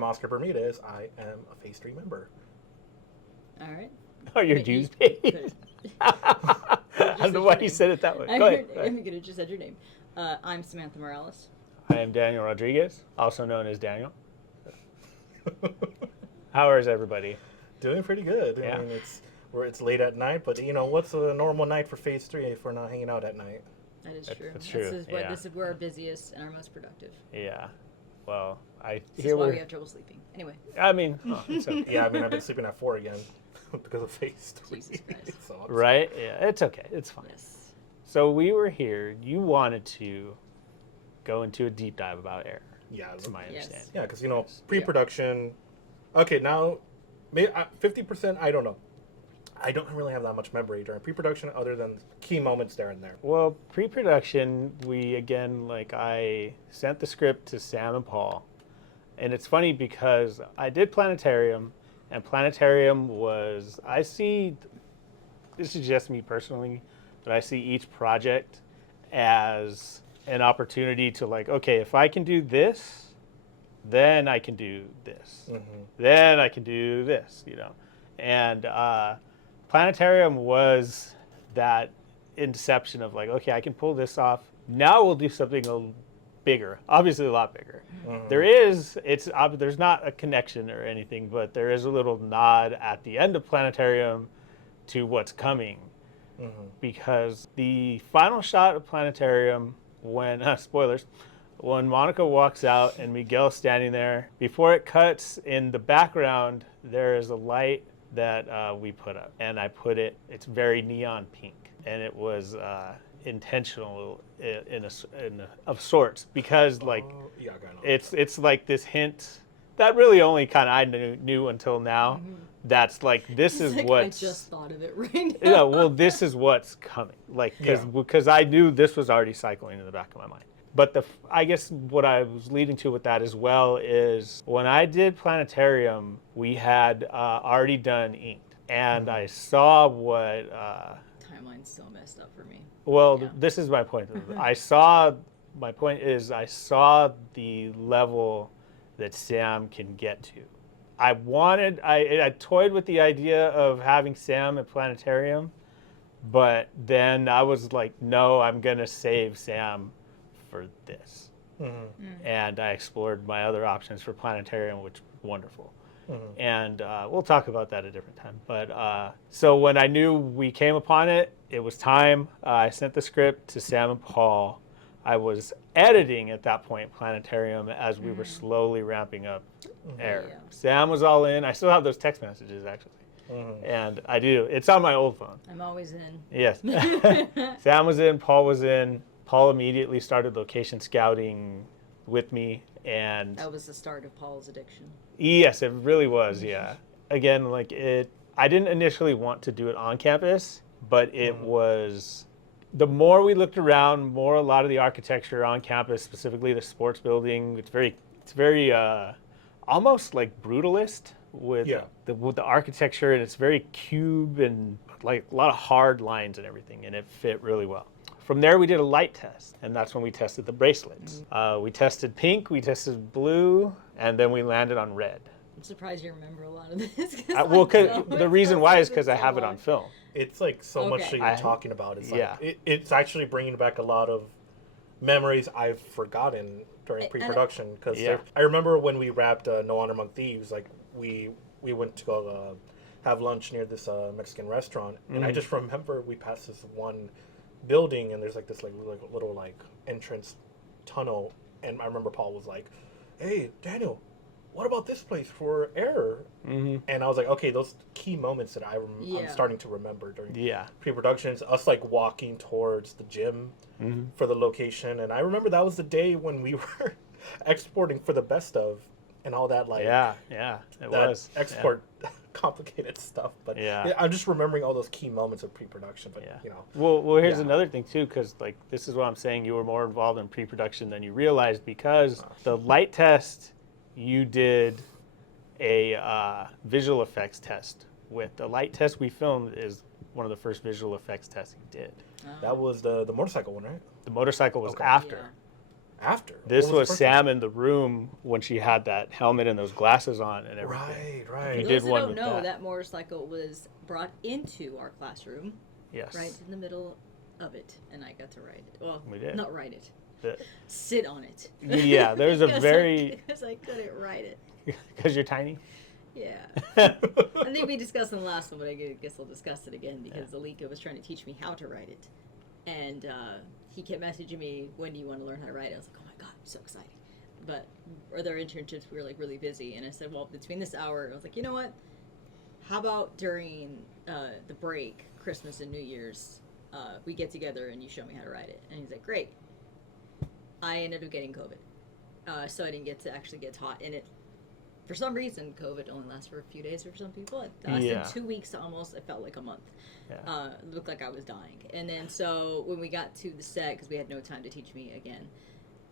am Oscar Bermudez. I am a Phase 3 member. All right. Oh, you're dues paid. I don't know why you said it that way. Go ahead. I'm going to just said your name. I'm Samantha Morales. I am Daniel Rodriguez, also known as Daniel. How is everybody? Doing pretty good. Yeah. I mean, it's late at night, but what's a normal night for Phase 3 if we're not hanging out at night? That is true. That's true. This is where our busiest and our most productive. Yeah. Well, This is why we have trouble sleeping. Anyway. I mean, it's okay. Yeah, I mean, I've been sleeping at 4 again because of Phase 3. Jesus Christ. So Right? Yeah, it's okay. It's fine. Yes. So we were here. You wanted to go into a deep dive about air. Yeah, That's my understanding. yeah, because pre-production. Okay, now, 50%. I don't know. I don't really have that much memory during pre-production, other than key moments there and there. Well, pre-production, I sent the script to Sam and Paul, and it's funny because I did Planetarium, and Planetarium this is just me personally, but I see each project as an opportunity to okay, if I can do this, then I can do this. Mm-hmm. Then I can do this, And Planetarium was that inception of okay, I can pull this off. Now we'll do something a little bigger, obviously a lot bigger. Mm-hmm. There's not a connection or anything, but there is a little nod at the end of Planetarium to what's coming. Mm-hmm. Because the final shot of Planetarium, when spoilers, when Monica walks out and Miguel's standing there, before it cuts in the background, there is a light that we put up, and it's very neon pink, and it was intentional of sorts, because it's like this hint that really only kind of I knew until now. Mm-hmm. That's this is what I just thought of it right now. Yeah, well, this is what's coming, because I knew this was already cycling in the back of my mind. But I guess what I was leading to with that as well is when I did Planetarium, we had already done Inked, and I saw what timeline's so messed up for me. Well, This is my point. I saw the level that Sam can get to. I toyed with the idea of having Sam at Planetarium, but then I was like, no, I'm gonna save Sam for this. Mm-hmm. And I explored my other options for Planetarium, which was wonderful. Mm-hmm. And we'll talk about that a different time. But so when I knew we came upon it, it was time. I sent the script to Sam and Paul. I was editing at that point Planetarium as we were slowly ramping up air. Yeah. Sam was all in. I still have those text messages, actually. Mm-hmm. And I do. It's on my old phone. I'm always in. Yes. Sam was in. Paul was in. Paul immediately started location scouting with me, and that was the start of Paul's addiction. Yes, it really was. Yeah. Again, I didn't initially want to do it on campus, but it was. The more we looked around, a lot of the architecture on campus, specifically the sports building, it's very almost like brutalist with the architecture, and it's very cube and a lot of hard lines and everything, and it fit really well. From there, we did a light test, and that's when we tested the bracelets. We tested pink, we tested blue, and then we landed on red. I'm surprised you remember a lot of this. The reason why is because I have it on film. It's so much that you're talking about. It's it's actually bringing back a lot of memories I've forgotten during pre-production. Because I remember when we wrapped No Honor Among Thieves, we went to go have lunch near this Mexican restaurant, and I just remember we passed this one building, and there's this little entrance tunnel, and I remember Paul was like, "Hey, Daniel, what about this place for air?" Mm-hmm. And I was like, okay, those key moments that I'm starting to remember during pre-productions, us walking towards the gym for the location. And I remember that was the day when we were exporting for the best of and all that it was export complicated stuff. But I'm just remembering all those key moments of pre-production. But Well, here's another thing too, because this is what I'm saying. You were more involved in pre-production than you realized, because the light test. You did a visual effects test with. The light test we filmed is one of the first visual effects tests he did. That was the motorcycle one, right? The motorcycle was after. After? This What was the first Sam in the room when she had that helmet and those glasses on and everything. Right. You For did those that one don't with know, that motorcycle was brought into our classroom. Yes. Right in the middle of it, and I got to ride it. Well, We did. not ride it. The- Sit on it. Yeah, there's a because I couldn't ride it. Because you're tiny? Yeah. I think we discussed in the last one, but I guess I'll discuss it again because Alika was trying to teach me how to ride it. And he kept messaging me, when do you want to learn how to ride it? I was like, oh my God, I'm so excited. But other internships, we were like really busy. And I said, well, between this hour, I was like, you know what? How about during the break, Christmas and New Year's, we get together and you show me how to ride it? And he's like, great. I ended up getting COVID. So I didn't get to actually get taught in it. For some reason, COVID only lasts for a few days for some people. It lasted 2 weeks almost. It felt like a month. Yeah. It looked like I was dying. And then so when we got to the set, because we had no time to teach me again,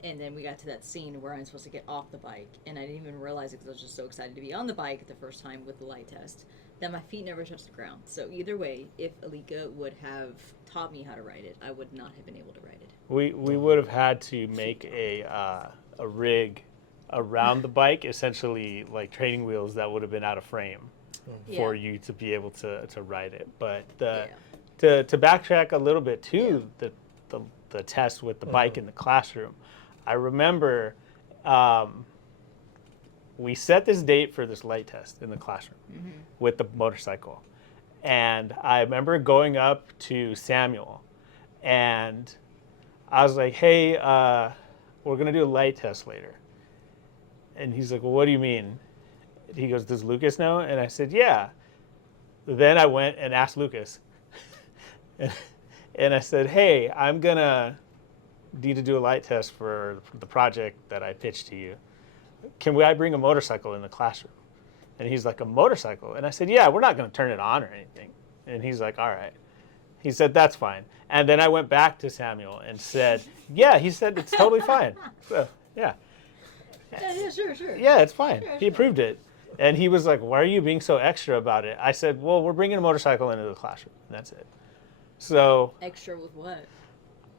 and then we got to that scene where I'm supposed to get off the bike, and I didn't even realize it because I was just so excited to be on the bike the first time with the light test, that my feet never touched the ground. So either way, if Alika would have taught me how to ride it, I would not have been able to ride it. We would have had to make a rig around the bike, essentially like training wheels that would have been out of frame for you to be able to ride it. But to backtrack a little bit too, the test with the bike in the classroom, I remember we set this date for this light test in the classroom with the motorcycle. And I remember going up to Samuel and I was like, hey, we're going to do a light test later. And he's like, well, what do you mean? He goes, does Lucas know? And I said, yeah. Then I went and asked Lucas. And I said, hey, I'm going to need to do a light test for the project that I pitched to you. Can I bring a motorcycle in the classroom? And he's like, a motorcycle? And I said, yeah, we're not going to turn it on or anything. And he's like, all right. He said, that's fine. And then I went back to Samuel and said, yeah, he said it's totally fine. So, yeah. Yeah, sure. Yeah, it's fine. Sure, he approved it. And he was like, why are you being so extra about it? I said, well, we're bringing a motorcycle into the classroom. And that's it. So. Extra with what?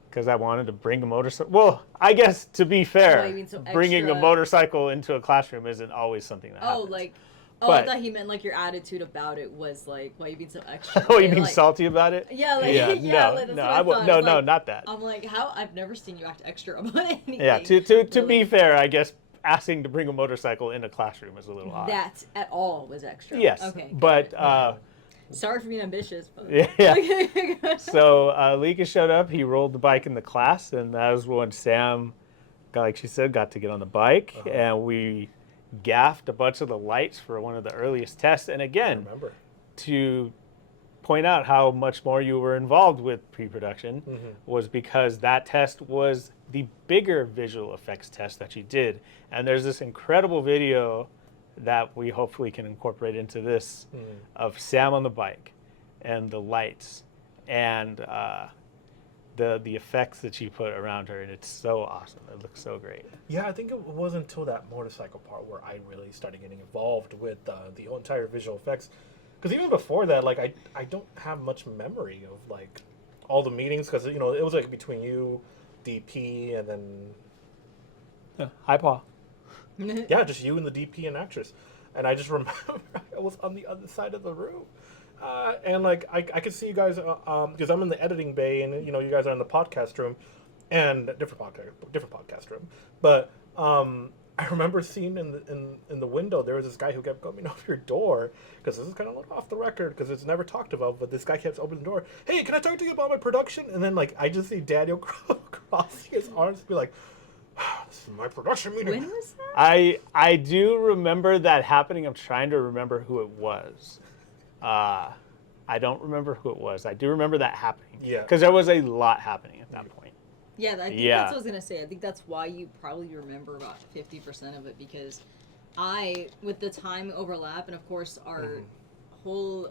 Because I wanted to bring a motorcycle. Well, I guess to be fair, you mean so bringing a extra? motorcycle into a classroom isn't always something that happens. I thought he meant like your attitude about it was like, why you being so extra? Oh, you being like, salty about it? Yeah, like Yeah, yeah, no, like, that's no, what I thought. no, Like, not that. I'm like, how? I've never seen you act extra about anything. Yeah, to be fair, I guess asking to bring a motorcycle in a classroom is a little odd. That at all was extra. Yes. Okay. But sorry for being ambitious. But... yeah. So Lika showed up. He rolled the bike in the class, and that was when Sam, like she said, got to get on the bike, and we gaffed a bunch of the lights for one of the earliest tests. And again, to point out how much more you were involved with pre-production was because that test was the bigger visual effects test that you did. And there's this incredible video that we hopefully can incorporate into this of Sam on the bike and the lights and the effects that she put around her, and it's so awesome. It looks so great. Yeah, I think it wasn't until that motorcycle part where I really started getting involved with the entire visual effects. Because even before that, like I don't have much memory of like all the meetings because it was like between you, DP, and then Hi, Paul. Yeah, just you and the DP and actress. And I just remember I was on the other side of the room. And like I could see you guys because I'm in the editing bay and you guys are in the podcast room and different podcast room. But I remember seeing in the window there was this guy who kept coming over your door because this is kind of like off the record because it's never talked about. But this guy kept opening the door. Hey, can I talk to you about my production? And then like I just see Daniel crossing his arms, be like, this is my production meeting. When was that? I do remember that happening. I'm trying to remember who it was. I don't remember who it was. I do remember that happening. Yeah. Because there was a lot happening at that point. Yeah, I think that's what I was gonna say. I think that's why you probably remember about 50% of it because with the time overlap and of course our whole,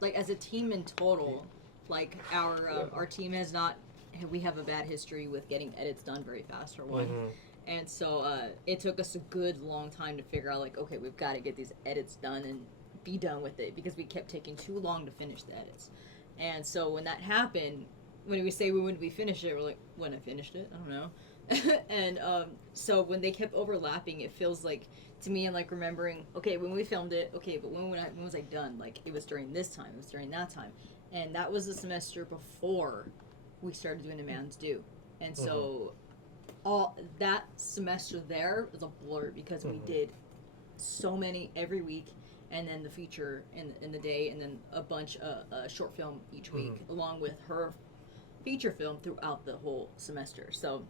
like as a team in total, like our team has not. We have a bad history with getting edits done very fast, for one. And so it took us a good long time to figure out, like, okay, we've got to get these edits done and be done with it because we kept taking too long to finish the edits. And so when that happened, when we say when would we finish it, we're like, when I finished it? I don't know. And so when they kept overlapping, it feels like to me, I'm like remembering, okay, when we filmed it, okay, but when was I done? Like it was during this time, it was during that time, and that was the semester before we started doing A Man's Due, and so all that semester there was a blur because we did so many every week, and then the feature in the day, and then a bunch of short film each week, along with her feature film throughout the whole semester. So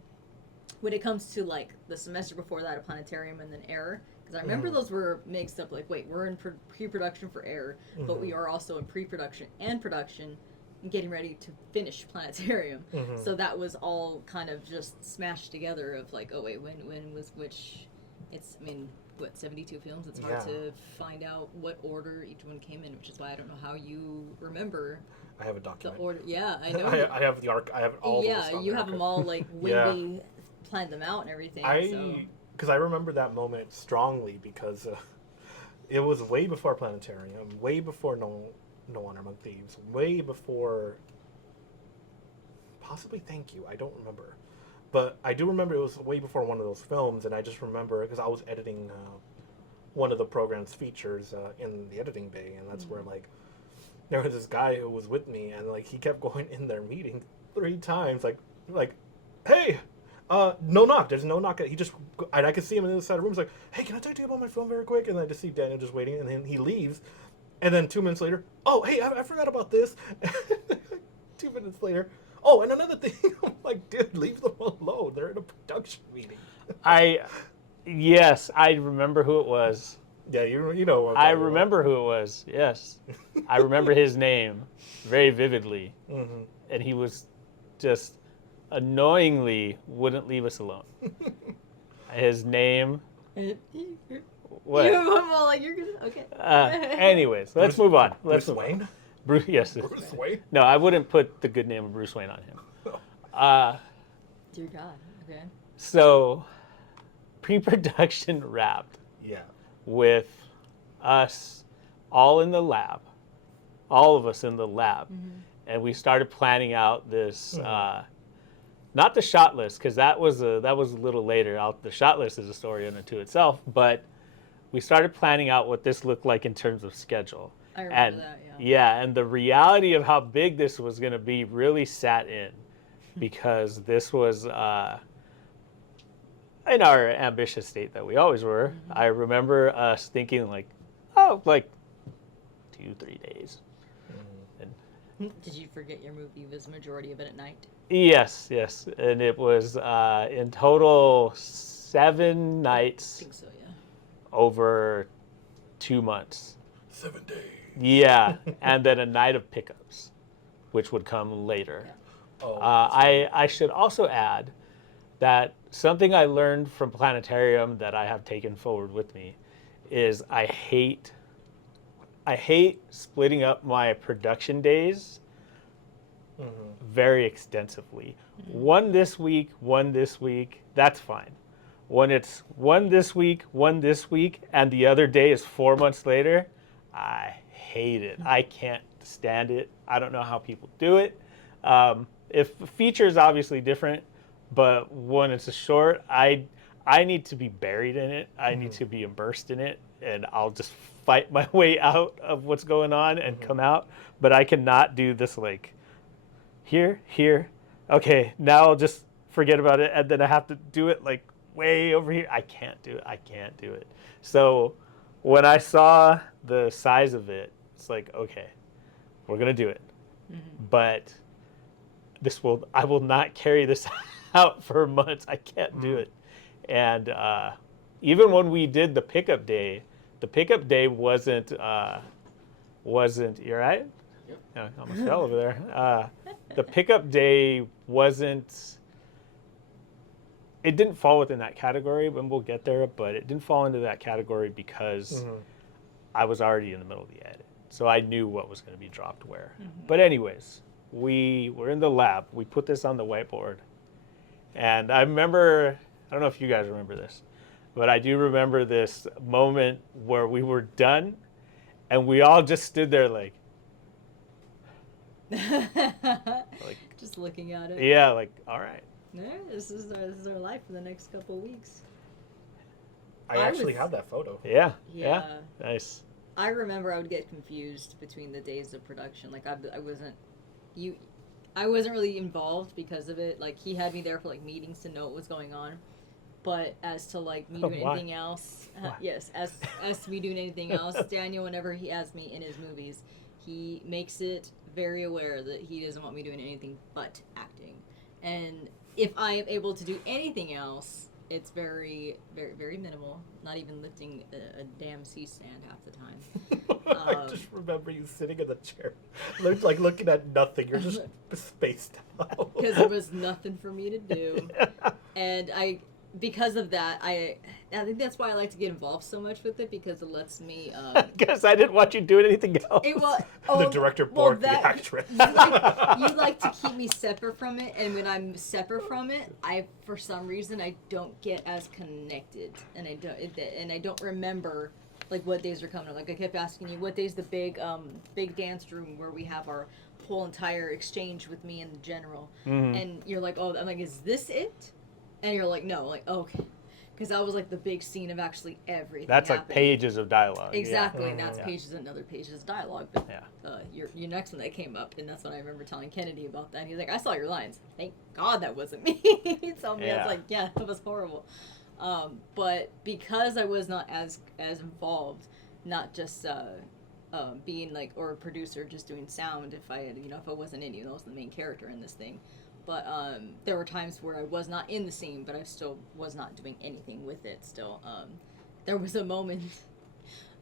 when it comes to like the semester before that, a Planetarium and then Air, because I remember those were mixed up. Like, wait, we're in pre-production for Air, but we are also in pre-production and production, and getting ready to finish Planetarium. So that was all kind of just smashed together. Of like, oh wait, when was which? It's, I mean, what, 72 films? It's hard to find out what order each one came in, which is why I don't know how you remember. I have a document. The order, yeah, I know. I have the arc. I have all. Yeah, you have them all like when we planned them out and everything. Because I remember that moment strongly because it was way before Planetarium, way before No Honor Among Thieves, way before possibly Thank You. I don't remember, but I do remember it was way before one of those films, and I just remember because I was editing one of the program's features in the editing bay, and that's where like there was this guy who was with me, and like he kept going in their meeting 3 times, like, hey. No knock. There's no knock. He just, I could see him in the side of the room. He's like, hey, can I talk to you about my film very quick? And I just see Daniel just waiting, and then he leaves. And then 2 minutes later, oh, hey, I forgot about this. 2 minutes later, oh, and another thing. I'm like, dude, leave them alone. They're in a production meeting. Yes, I remember who it was. Yeah, you know what I remember who it was, yes. I remember his name very vividly. And he was just annoyingly wouldn't leave us alone. His name. What? I'm all like, you're gonna, okay. Anyways, let's move on. Bruce Wayne? Yes. Bruce Wayne? No, I wouldn't put the good name of Bruce Wayne on him. Dear God. Okay. So, pre-production wrapped. Yeah. With us all in the lab, all of us in the lab, and we started planning out this. Not the shot list, because that was a little later. The shot list is a story unto itself, but we started planning out what this looked like in terms of schedule. I remember that, yeah. Yeah, and the reality of how big this was going to be really sat in, because this was in our ambitious state that we always were. I remember us thinking like, oh, like 2-3 days. Did you forget your movie was majority of it at night? Yes, and it was in total 7 nights. I think so, yeah. Over 2 months. 7 days. Yeah, and then a night of pickups, which would come later. Yeah. Oh, I should also add that something I learned from Planetarium that I have taken forward with me is I hate splitting up my production days very extensively. One this week, that's fine. When it's one this week, and the other day is 4 months later, I hate it. I can't stand it. I don't know how people do it. If the feature is obviously different, but when it's a short, I need to be buried in it. I need to be immersed in it, and I'll just fight my way out of what's going on and come out. But I cannot do this like here. Okay, now I'll just forget about it, and then I have to do it like way over here. I can't do it. So when I saw the size of it, it's like, okay, we're gonna do it. But I will not carry this out for months. I can't do it. And even when we did the pickup day wasn't, you all right? Yep. Yeah, I almost fell over there. The pickup day it didn't fall within that category, and we'll get there, but it didn't fall into that category because I was already in the middle of the edit. So I knew what was going to be dropped where. But anyways, we were in the lab. We put this on the whiteboard. And I remember, I don't know if you guys remember this, but I do remember this moment where we were done and we all just stood there like just looking at it. Yeah, like, all right. Yeah, this is our life for the next couple of weeks. I actually have that photo. Yeah. Nice. I remember I would get confused between the days of production. Like I wasn't really involved because of it. Like he had me there for like meetings to know what was going on. But as to like me doing anything else, yes, as to me doing anything else, Daniel, whenever he has me in his movies, he makes it very aware that he doesn't want me doing anything but acting. And if I am able to do anything else, it's very, very, very minimal. Not even lifting a damn C-stand half the time. I just remember you sitting in the chair, like looking at nothing. You're just spaced out. Because there was nothing for me to do. And because of that, I think that's why I like to get involved so much with it, because it lets me. Because I didn't want you doing anything else. The director bored the actress. You like to keep me separate from it, and when I'm separate from it, for some reason I don't get as connected, and I don't remember like what days are coming up. Like I kept asking you, what day's the big dance room where we have our whole entire exchange with me and the general, and you're like, oh, I'm like, is this it? And you're like, no, like, okay. Because that was like the big scene of actually everything. That's happening. like pages of dialogue. Exactly, and that's pages and other pages of dialogue. But your next one that came up, and that's when I remember telling Kennedy about that. He's like, I saw your lines. Thank God that wasn't me. He told me, I was like, yeah, that was horrible. But because I was not as involved, not just being like, or a producer just doing sound, if I wasn't in, I was the main character in this thing. But there were times where I was not in the scene, but I still was not doing anything with it still. There was a moment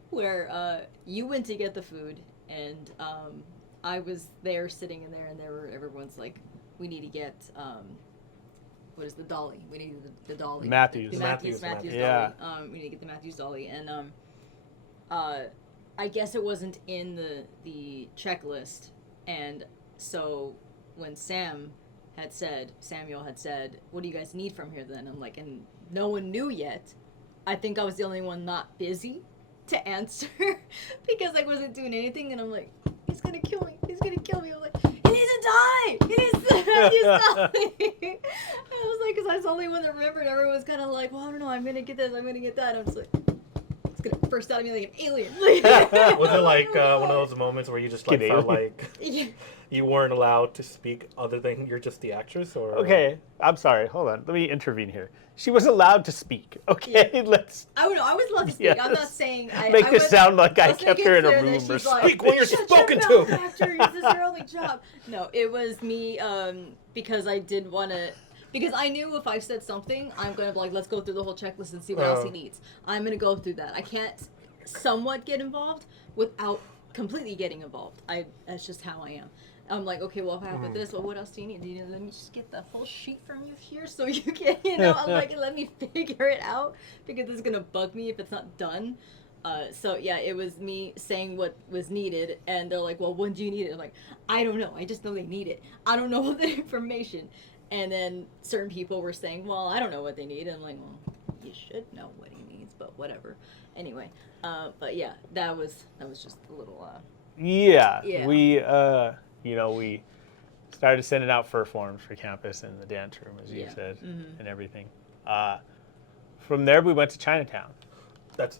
where you went to get the food, and I was there sitting in there, and everyone's like, we need to get, what is the dolly? We need the dolly. Matthews Matthews yeah. dolly. We need to get the Matthews dolly. And I guess it wasn't in the checklist, and so when Samuel had said, what do you guys need from here then? I'm like, and no one knew yet. I think I was the only one not busy to answer because I wasn't doing anything, and I'm like, he's gonna kill me. I'm like, he needs to die. He needs to die. I was like, because I was the only one that remembered. Everyone was kind of like, well, I don't know. I'm gonna get this. I'm gonna get that. I'm just like, it's gonna burst out of me like an alien. Was it like one of those moments where you just like felt like you weren't allowed to speak other than you're just the actress? Or okay, I'm sorry. Hold on. Let me intervene here. She was allowed to speak. Okay, let's. I was allowed to speak. Yes. I'm not saying. Make this sound like I kept her in a room or something. Speak when you're spoken to. Actor, this is your only job. No, it was me because I did want to. Because I knew if I said something, I'm going to be like, let's go through the whole checklist and see what else he needs. I'm going to go through that. I can't somewhat get involved without completely getting involved. That's just how I am. I'm like, okay, well, if I have with this, well, what else do you need? Let me just get the whole sheet from you here so you can, I'm like, let me figure it out because it's going to bug me if it's not done. So, yeah, it was me saying what was needed, and they're like, well, when do you need it? I'm like, I don't know. I just know they need it. I don't know all the information. And then certain people were saying, well, I don't know what they need. And I'm like, well, you should know what he needs, but whatever. Anyway, but yeah, that was just a little. Yeah, we we started sending out fur forms for campus in the dance room, as you said, and everything. From there, we went to Chinatown.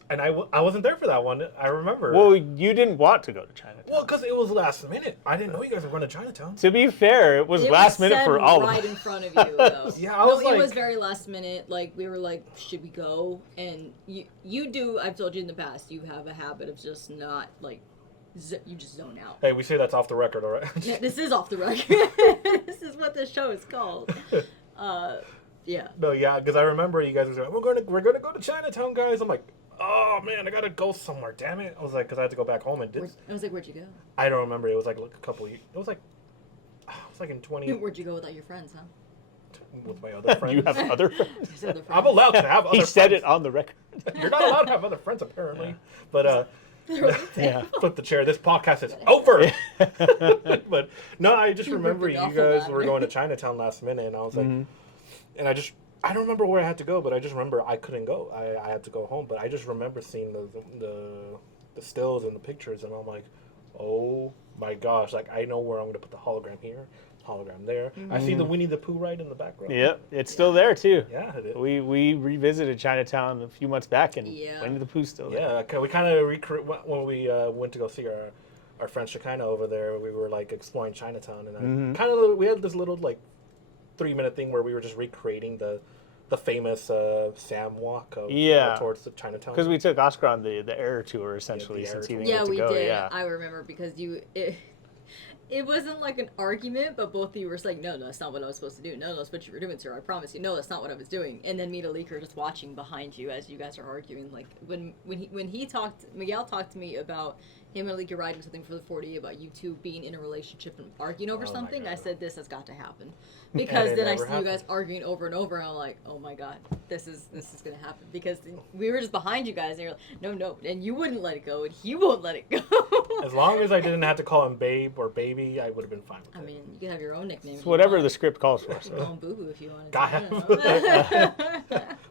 I wasn't there for that one. I remember. Well, you didn't want to go to Chinatown. Well, because it was last minute. I didn't know you guys were going to Chinatown. To be fair, it was last minute for all of us. Right in front of you, though. Yeah, it was very last minute. Like, we were like, should we go? And you do, I've told you in the past, you have a habit of just not, like, you just zone out. Hey, we say that's off the record, all right? No, this is off the record. This is what the show is called. Yeah. No, yeah, because I remember you guys were like, we're gonna go to Chinatown, guys. I'm like, oh man, I gotta go somewhere. Damn it! I was like, because I had to go back home and did. I was like, where'd you go? I don't remember. It was like a couple. It was like in 20. Where'd you go without your friends, huh? With my other friends. You have other friends? I'm allowed to have other friends. He said it on the record. You're not allowed to have other friends, apparently. Yeah. But yeah. Flip the chair. This podcast is over. But no, I just remember you guys were going to Chinatown last minute, and I was like, and I don't remember where I had to go, but I just remember I couldn't go. I had to go home, but I just remember seeing the stills and the pictures, and I'm like, oh my gosh, like I know where I'm going to put the hologram here, hologram there. I see the Winnie the Pooh right in the background. Yep, it's still there too. Yeah, it is. We revisited Chinatown a few months back, and Winnie the Pooh's still there. Yeah, we kind of when we went to go see our friend Shekinah over there. We were like exploring Chinatown, and we had this little like 3-minute thing where we were just recreating the famous Sam walk towards the Chinatown. Because we took Oscar on the air tour essentially since he didn't get to go. We did. Yeah, I remember because it wasn't like an argument, but both of you were like, no, that's not what I was supposed to do. No, that's what you were doing, sir. I promise you. No, that's not what I was doing. And then me and Alika are just watching behind you as you guys are arguing. Like when Miguel talked to me about him and Alika writing something for the 40 about you two being in a relationship and arguing over something, I said, this has got to happen. Because then I see you guys arguing over and over, and I'm like, oh my god, this is going to happen. Because we were just behind you guys, and you're like, no, and you wouldn't let it go, and he won't let it go. As long as I didn't have to call him babe or baby, I would have been fine with it. I mean, you can have your own nickname. It's whatever the script calls for. Your own boo-boo if you wanted to.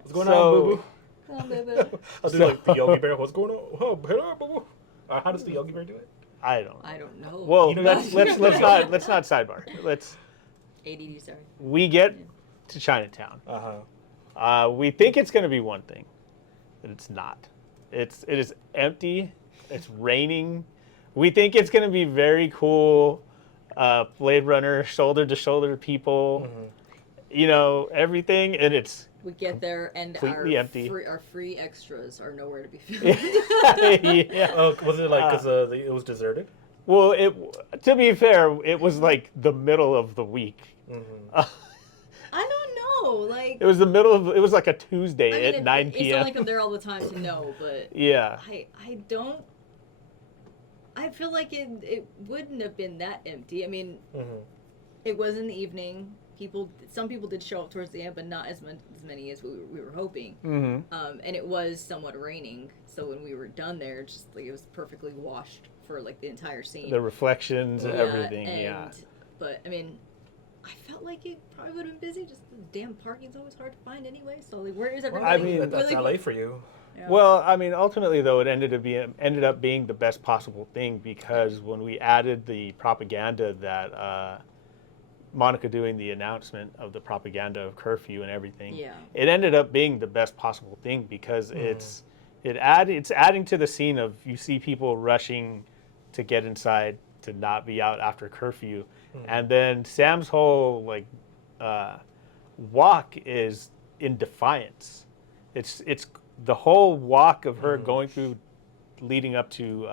What's going on, boo-boo? Come on, boo-boo. I'll do like the Yogi Bear. What's going on? Oh, hello, boo-boo. How does the Yogi Bear do it? I don't know. Well, let's not sidebar. Let's. ADD, sorry. We get to Chinatown. We think it's going to be one thing, but it's not. It is empty. It's raining. We think it's going to be very cool. Blade Runner, shoulder to shoulder people. You know, everything, and it's. We get there, and our free extras are nowhere to be found. Yeah. Oh, was it like because it was deserted? Well, to be fair, it was like the middle of the week. I don't know. Like it was it was like a Tuesday at 9 p.m. It's not like I'm there all the time to know, but yeah. I feel like it wouldn't have been that empty. I mean, it was in the evening. Some people did show up towards the end, but not as many as we were hoping. And it was somewhat raining, so when we were done there, just like it was perfectly washed for like the entire scene. The reflections, everything, But I mean, I felt like it probably would have been busy. Just the damn parking's always hard to find anyway. So like, where is everybody? Well, I mean, that's LA for you. Yeah. Well, I mean, ultimately though, it ended up being the best possible thing because when we added the propaganda that. Monica doing the announcement of the propaganda of curfew and everything. Yeah. It ended up being the best possible thing because it's adding to the scene of you see people rushing to get inside to not be out after curfew, and then Sam's whole walk is in defiance. It's the whole walk of her going through, leading up to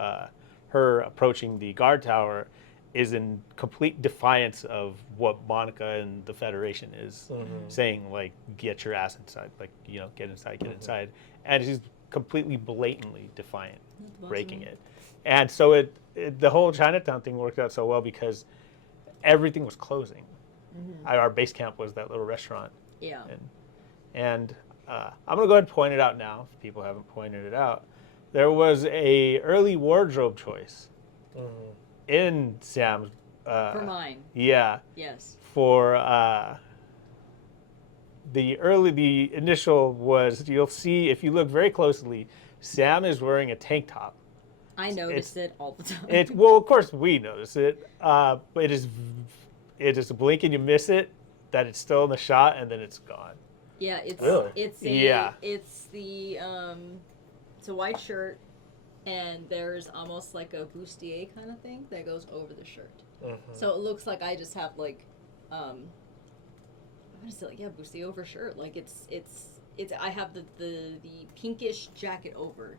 her approaching the guard tower. Is in complete defiance of what Monica and the Federation is saying, like, get your ass inside, like, you know, get inside. And she's completely blatantly defiant, breaking it. And so the whole Chinatown thing worked out so well because everything was closing. Our base camp was that little restaurant. Yeah. And I'm going to go ahead and point it out now, if people haven't pointed it out. There was a early wardrobe choice. In Sam's for mine. Yeah. Yes. For the initial was, you'll see if you look very closely, Sam is wearing a tank top. I noticed it all the time. Well, of course we notice it. But it is a blink and you miss it, that it's still in the shot and then it's gone. Yeah, it's a white shirt. And there's almost like a bustier kind of thing that goes over the shirt. So it looks like I just have like, what is it, like, bustier over shirt. Like it's I have the pinkish jacket over.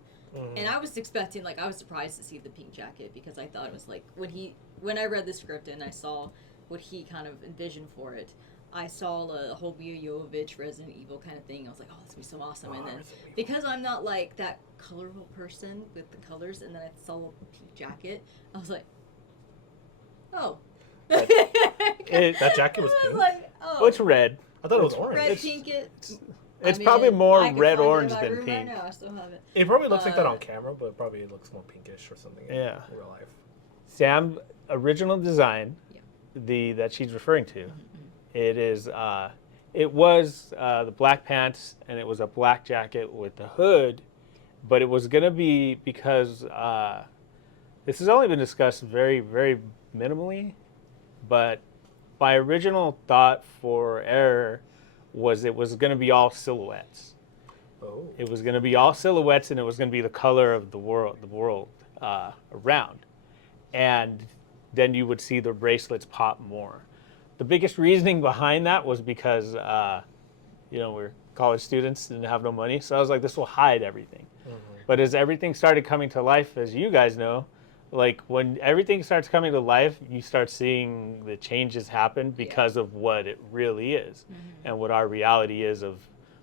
And I was expecting, like, I was surprised to see the pink jacket because I thought it was like, when I read the script and I saw what he kind of envisioned for it, I saw a whole Mia Jovovich Resident Evil kind of thing. I was like, oh, this would be so awesome. And then because I'm not like that colorful person with the colors, and then I saw a pink jacket, I was like, oh. That jacket was pink? Like, oh. Well, it's red. I thought it was orange. Red, pink, it's probably more red-orange than pink. Right now. I still have it. It probably looks like that on camera, but it probably looks more pinkish or something in real life. Sam's original design, that she's referring to, it was the black pants and it was a black jacket with the hood, but it was going to be because this has only been discussed very, very minimally, but my original thought for Error was it was going to be all silhouettes. Oh. It was going to be all silhouettes, and it was going to be the color of the world around. And then you would see the bracelets pop more. The biggest reasoning behind that was because, we're college students, didn't have no money. So I was like, this will hide everything. Mm-hmm. But as everything started coming to life, as you guys know, like when everything starts coming to life, you start seeing the changes happen because of what it really is and what our reality is of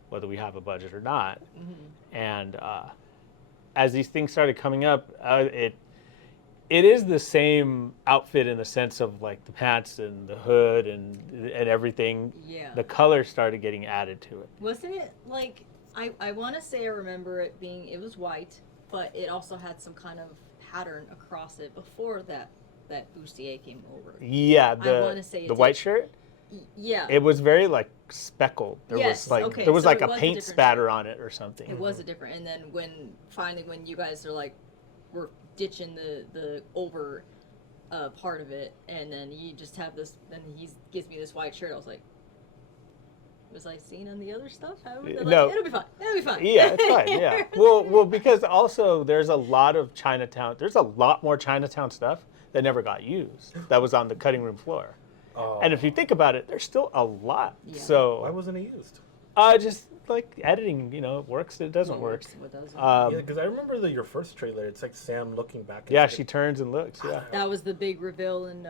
whether we have a budget or not. Mm-hmm. And as these things started coming up, it is the same outfit in the sense of like the pants and the hood and everything. Yeah. The color started getting added to it. Wasn't it like, I want to say I remember it was white, but it also had some kind of pattern across it before that bustier came over. Yeah, I want to say the white shirt? Yeah. It was very like speckled. There was like there was so like a paint spatter on it or something. It was a different. And then when you guys are like, we're ditching the over part of it, and then you just have this, and he gives me this white shirt. I was like, was I seen on the other stuff? No, it'll be fine. Yeah, it's fine. Yeah. Well, because also there's a lot of Chinatown. There's a lot more Chinatown stuff that never got used. That was on the cutting room floor. Oh. And if you think about it, there's still a lot. Yeah. So why wasn't it used? Just like editing, it works, it doesn't work. Yeah, because I remember your first trailer. It's like Sam looking back. Yeah, she turns and looks. Yeah. That was the big reveal, and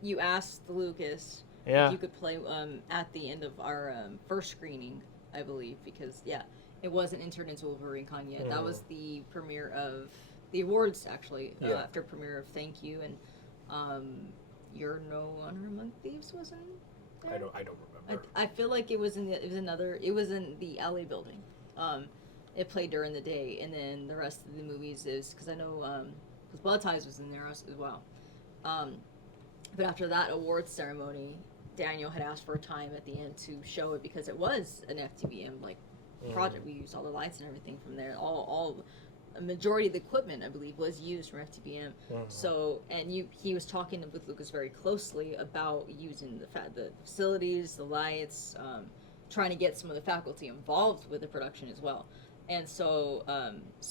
you asked Lucas. Yeah. If you could play at the end of our first screening, I believe, because it wasn't entered into Wolverine Con yet. That was the premiere of the awards, actually. After premiere of Thank You, and Your No Honor Among Thieves wasn't there? I don't remember. I feel like it was in the LA building. It played during the day, and then the rest of the movies is because I know because Blood Ties was in there as well. But after that awards ceremony, Daniel had asked for a time at the end to show it because it was an FTBM project. We used all the lights and everything from there. A majority of the equipment, I believe, was used from FTBM. So, and he was talking with Lucas very closely about using the facilities, the lights, trying to get some of the faculty involved with the production as well. And so,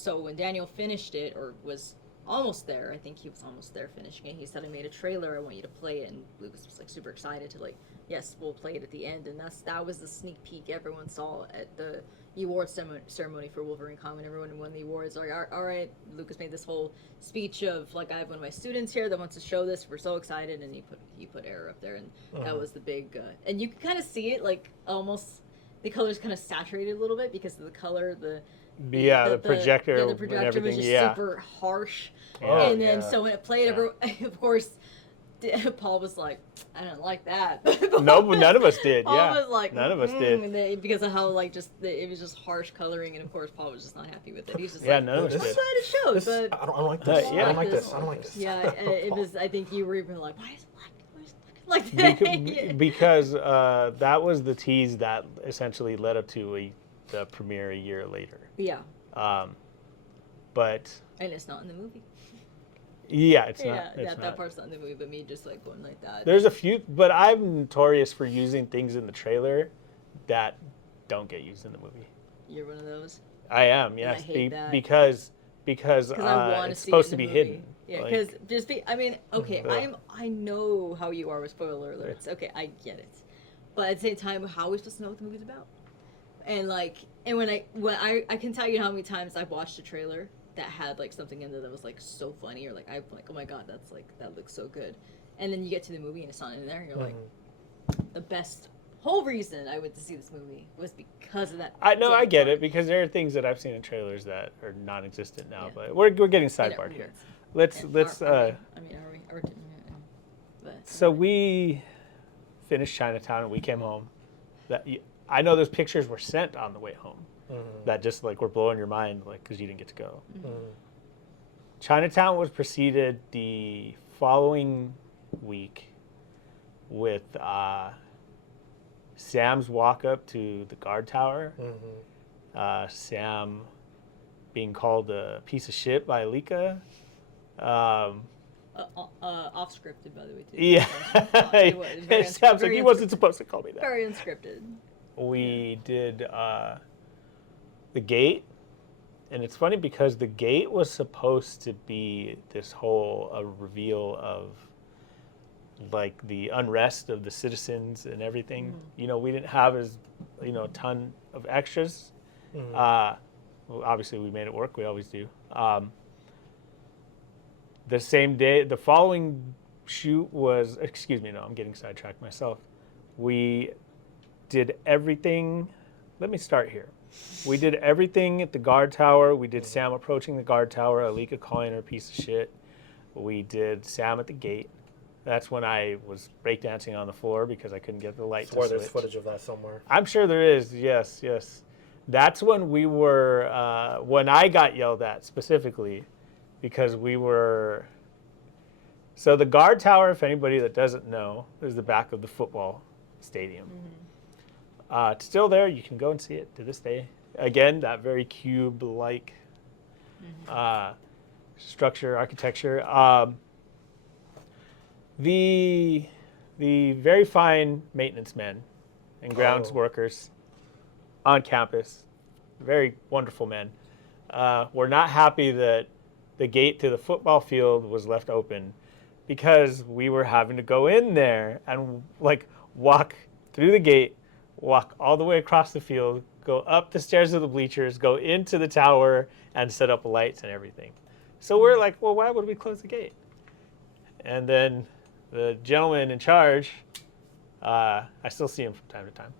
when Daniel finished it or was almost there, I think he was almost there finishing it. He said, "I made a trailer. I want you to play it." And Lucas was like super excited to yes, we'll play it at the end. And that was the sneak peek everyone saw at the awards ceremony for Wolverine Con. Everyone won the awards. Like, all right, Lucas made this whole speech of I have one of my students here that wants to show this. We're so excited, and he put Error up there, and that was the big. And you can kind of see it almost the colors kind of saturated a little bit because of the color the projector. The projector was just super harsh. And then so when it played, of course, Paul was like, "I don't like that." No, none of us did. Paul was like, none of us did because of how it was just harsh coloring, and of course Paul was just not happy with it. He's just none of us did. That's what it showed. But I don't like this. I don't like this. I don't like this. Yeah, it was. I think you were even like, "Why is it like that?" Because that was the tease that essentially led up to the premiere a year later. Yeah. But. And it's not in the movie. Yeah, it's not. That part's not in the movie, but me just going like that. There's a few, but I'm notorious for using things in the trailer that don't get used in the movie. You're one of those? I am, yes. I hate that. Because it's supposed to be hidden. Yeah, because I know how you are with spoiler alerts. Okay, I get it. But at the same time, how are we supposed to know what the movie's about? And when I can tell you how many times I've watched a trailer that had something in there that was so funny, or I'm like, oh my god, that looks so good, and then you get to the movie and it's not in there, and you're like, the best whole reason I went to see this movie was because of that. I get it, because there are things that I've seen in trailers that are non-existent now, but we're getting sidebarred here. Let's So we finished Chinatown and we came home. I know those pictures were sent on the way home. That just were blowing your mind because you didn't get to go. Chinatown was preceded the following week with Sam's walk up to the guard tower, Sam being called a piece of shit by Alika. Off scripted, by the way, too. Yeah. It was very It sounds like he wasn't supposed to call me that. Very unscripted. We did the gate, and it's funny because the gate was supposed to be this whole reveal of like the unrest of the citizens and everything. You know, we didn't have a ton of extras. Well, obviously we made it work. We always do. The same day, the following shoot was, I'm getting sidetracked myself. We did everything. Let me start here. We did everything at the guard tower. We did Sam approaching the guard tower, Alika calling her a piece of shit. We did Sam at the gate. That's when I was breakdancing on the floor because I couldn't get the light to switch. There's footage of that somewhere. I'm sure there is, yes. That's when we were, when I got yelled at specifically, because we were, so the guard tower, if anybody that doesn't know, is the back of the football stadium. It's still there. You can go and see it to this day. Again, that very cube-like structure, architecture. The very fine maintenance men and grounds workers on campus, very wonderful men, were not happy that the gate to the football field was left open because we were having to go in there and like walk through the gate, walk all the way across the field, go up the stairs of the bleachers, go into the tower, and set up lights and everything. So we're like, well, why would we close the gate? And then the gentleman in charge, I still see him from time to time.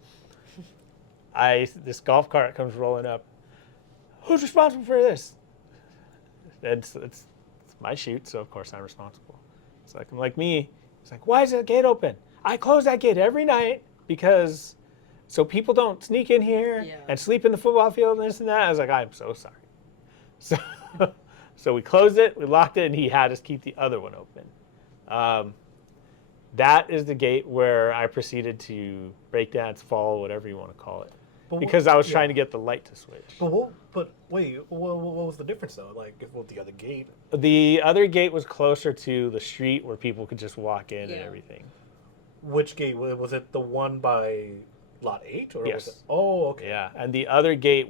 This golf cart comes rolling up. Who's responsible for this? It's my shoot, so of course I'm responsible. It's like, I'm like me. It's like, why is the gate open? I close that gate every night because so people don't sneak in here and sleep in the football field and this and that. I was like, I'm so sorry. So we closed it, we locked it, and he had us keep the other one open. That is the gate where I proceeded to breakdance, fall, whatever you want to call it. Because I was trying to get the light to switch. But wait, what was the difference though? Like with the other gate? The other gate was closer to the street where people could just walk in and everything. Which gate? Was it the one by Lot 8? Or yes. Was it? Oh, okay. Yeah, and the other gate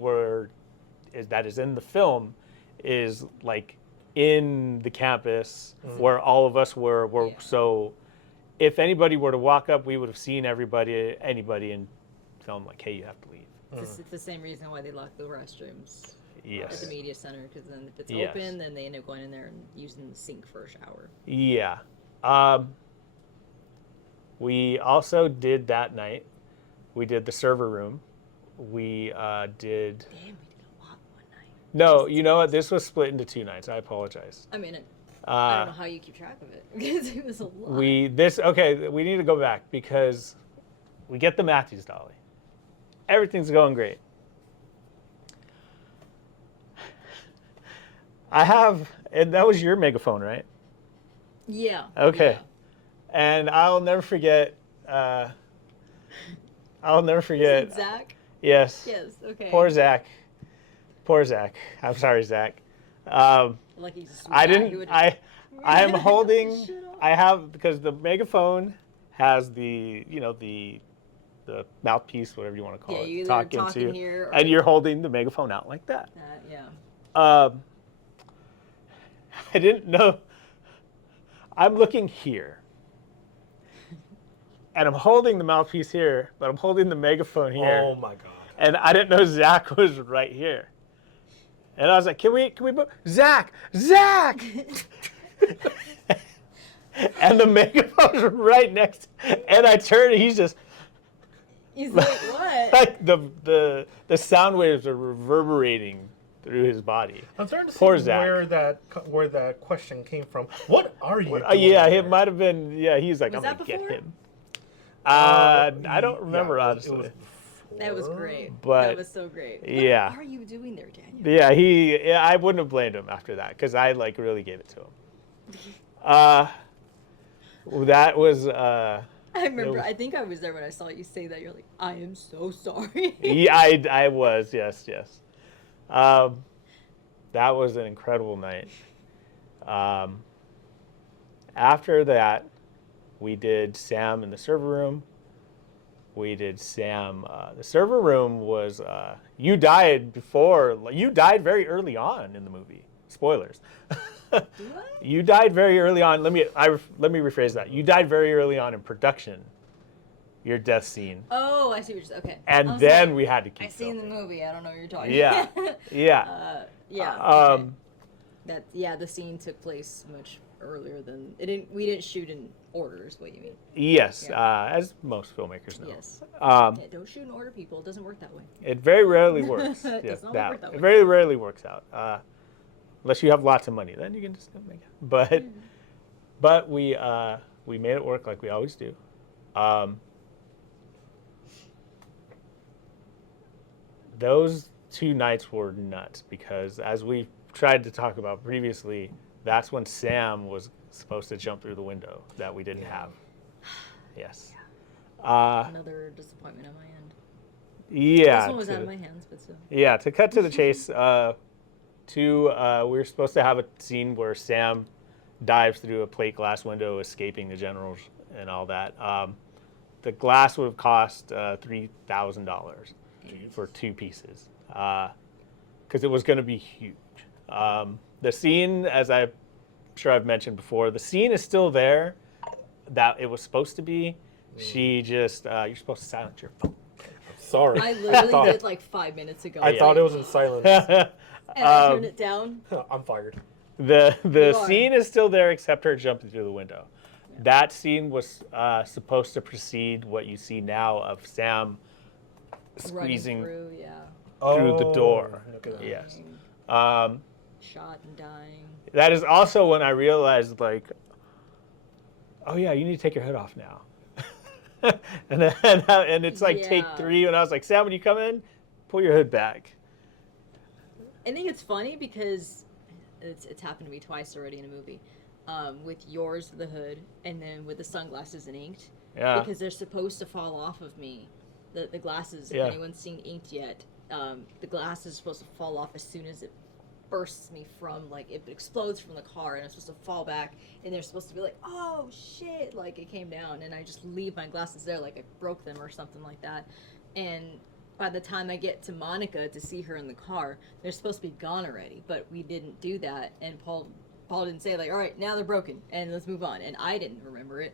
that is in the film is like in the campus where all of us were. So if anybody were to walk up, we would have seen anybody and tell them like, hey, you have to leave. It's the same reason why they lock the restrooms at the media center, because then if it's open, then they end up going in there and using the sink for a shower. Yeah. We also did that night. We did the server room. We did... Damn, we did a lot one night. No, you know what? This was split into 2 nights. I apologize. I mean, I don't know how you keep track of it, because it was a lot. We need to go back because we get the Matthews dolly. Everything's going great. And that was your Megaphone, right? Yeah. Okay. Yeah. And I'll never forget. Is it Zach? Yes. Yes. Okay. Poor Zach. I'm sorry, Zach. Like he's a sweet guy. I am holding. I have, because the Megaphone has the mouthpiece, whatever you want to call it, you either talking to here, and you're holding the Megaphone out like that. Yeah. I didn't know. I'm looking here, and I'm holding the mouthpiece here, but I'm holding the Megaphone here. Oh my god! And I didn't know Zach was right here. And I was like, can we move? Zach! And the Megaphone's right next. And I turned and he's like, what? Like the sound waves are reverberating through his body. I'm starting to Poor see Zach. where that question came from. What are you doing yeah, there? It might have been, he's like, Was I'm going to get before? him. I don't remember, honestly. That was great. But, that was so great. Yeah. What are you doing there, Daniel? Yeah, I wouldn't have blamed him after that because I like really gave it to him. That was. I remember. I think I was there when I saw you say that. You're like, I am so sorry. Yeah, I was. Yes. That was an incredible night. After that, we did Sam in the server room. We did Sam. The server room was you died very early on in the movie. Spoilers. Do I? You died very early on. Let me rephrase that. You died very early on in production. Your death scene. Oh, I see what you're saying. Okay. And then we had to keep. I seen the movie. I don't know what you're talking. Yeah. Yeah. Yeah. Okay. The scene took place much earlier than it didn't. We didn't shoot in order, is what you mean? Yes, Yeah. as most filmmakers know. Yes. Don't shoot in order, people. It doesn't work that way. It very rarely works. It does not work that way. It very rarely works out. Unless you have lots of money, then you can just make it. But we made it work like we always do. Those 2 nights were nuts because, as we tried to talk about previously, that's when Sam was supposed to jump through the window that we didn't have. Yes. Another disappointment on my end. Yeah. This one was out of my hands, but still. Yeah, to cut to the chase, we were supposed to have a scene where Sam dives through a plate glass window, escaping the generals and all that. The glass would have cost $3,000 for 2 pieces because it was going to be huge. The scene, as I'm sure I've mentioned before, the scene is still there that it was supposed to be. She just, you're supposed to silence your phone. Sorry. I literally did like 5 minutes ago. I thought it was in silence. And I turned it down. I'm fired. The scene is still there except her jumping through the window. Yeah. That scene was supposed to precede what you see now of Sam squeezing through the door. Yes. Shot and dying. That is also when I realized, like, oh yeah, you need to take your hood off now. and it's like take 3, and I was like, Sam, when you come in, pull your hood back. I think it's funny because it's happened to me twice already in a movie. With yours, the hood, and then with the sunglasses and inked. Yeah. Because they're supposed to fall off of me. The glasses, if anyone's seen inked yet, the glass is supposed to fall off as soon as it bursts me from, like, it explodes from the car, and it's supposed to fall back, and they're supposed to be like, oh shit, like it came down, and I just leave my glasses there like I broke them or something like that. And by the time I get to Monica to see her in the car, they're supposed to be gone already, but we didn't do that, and Paul didn't say, like, all right, now they're broken and let's move on, and I didn't remember it.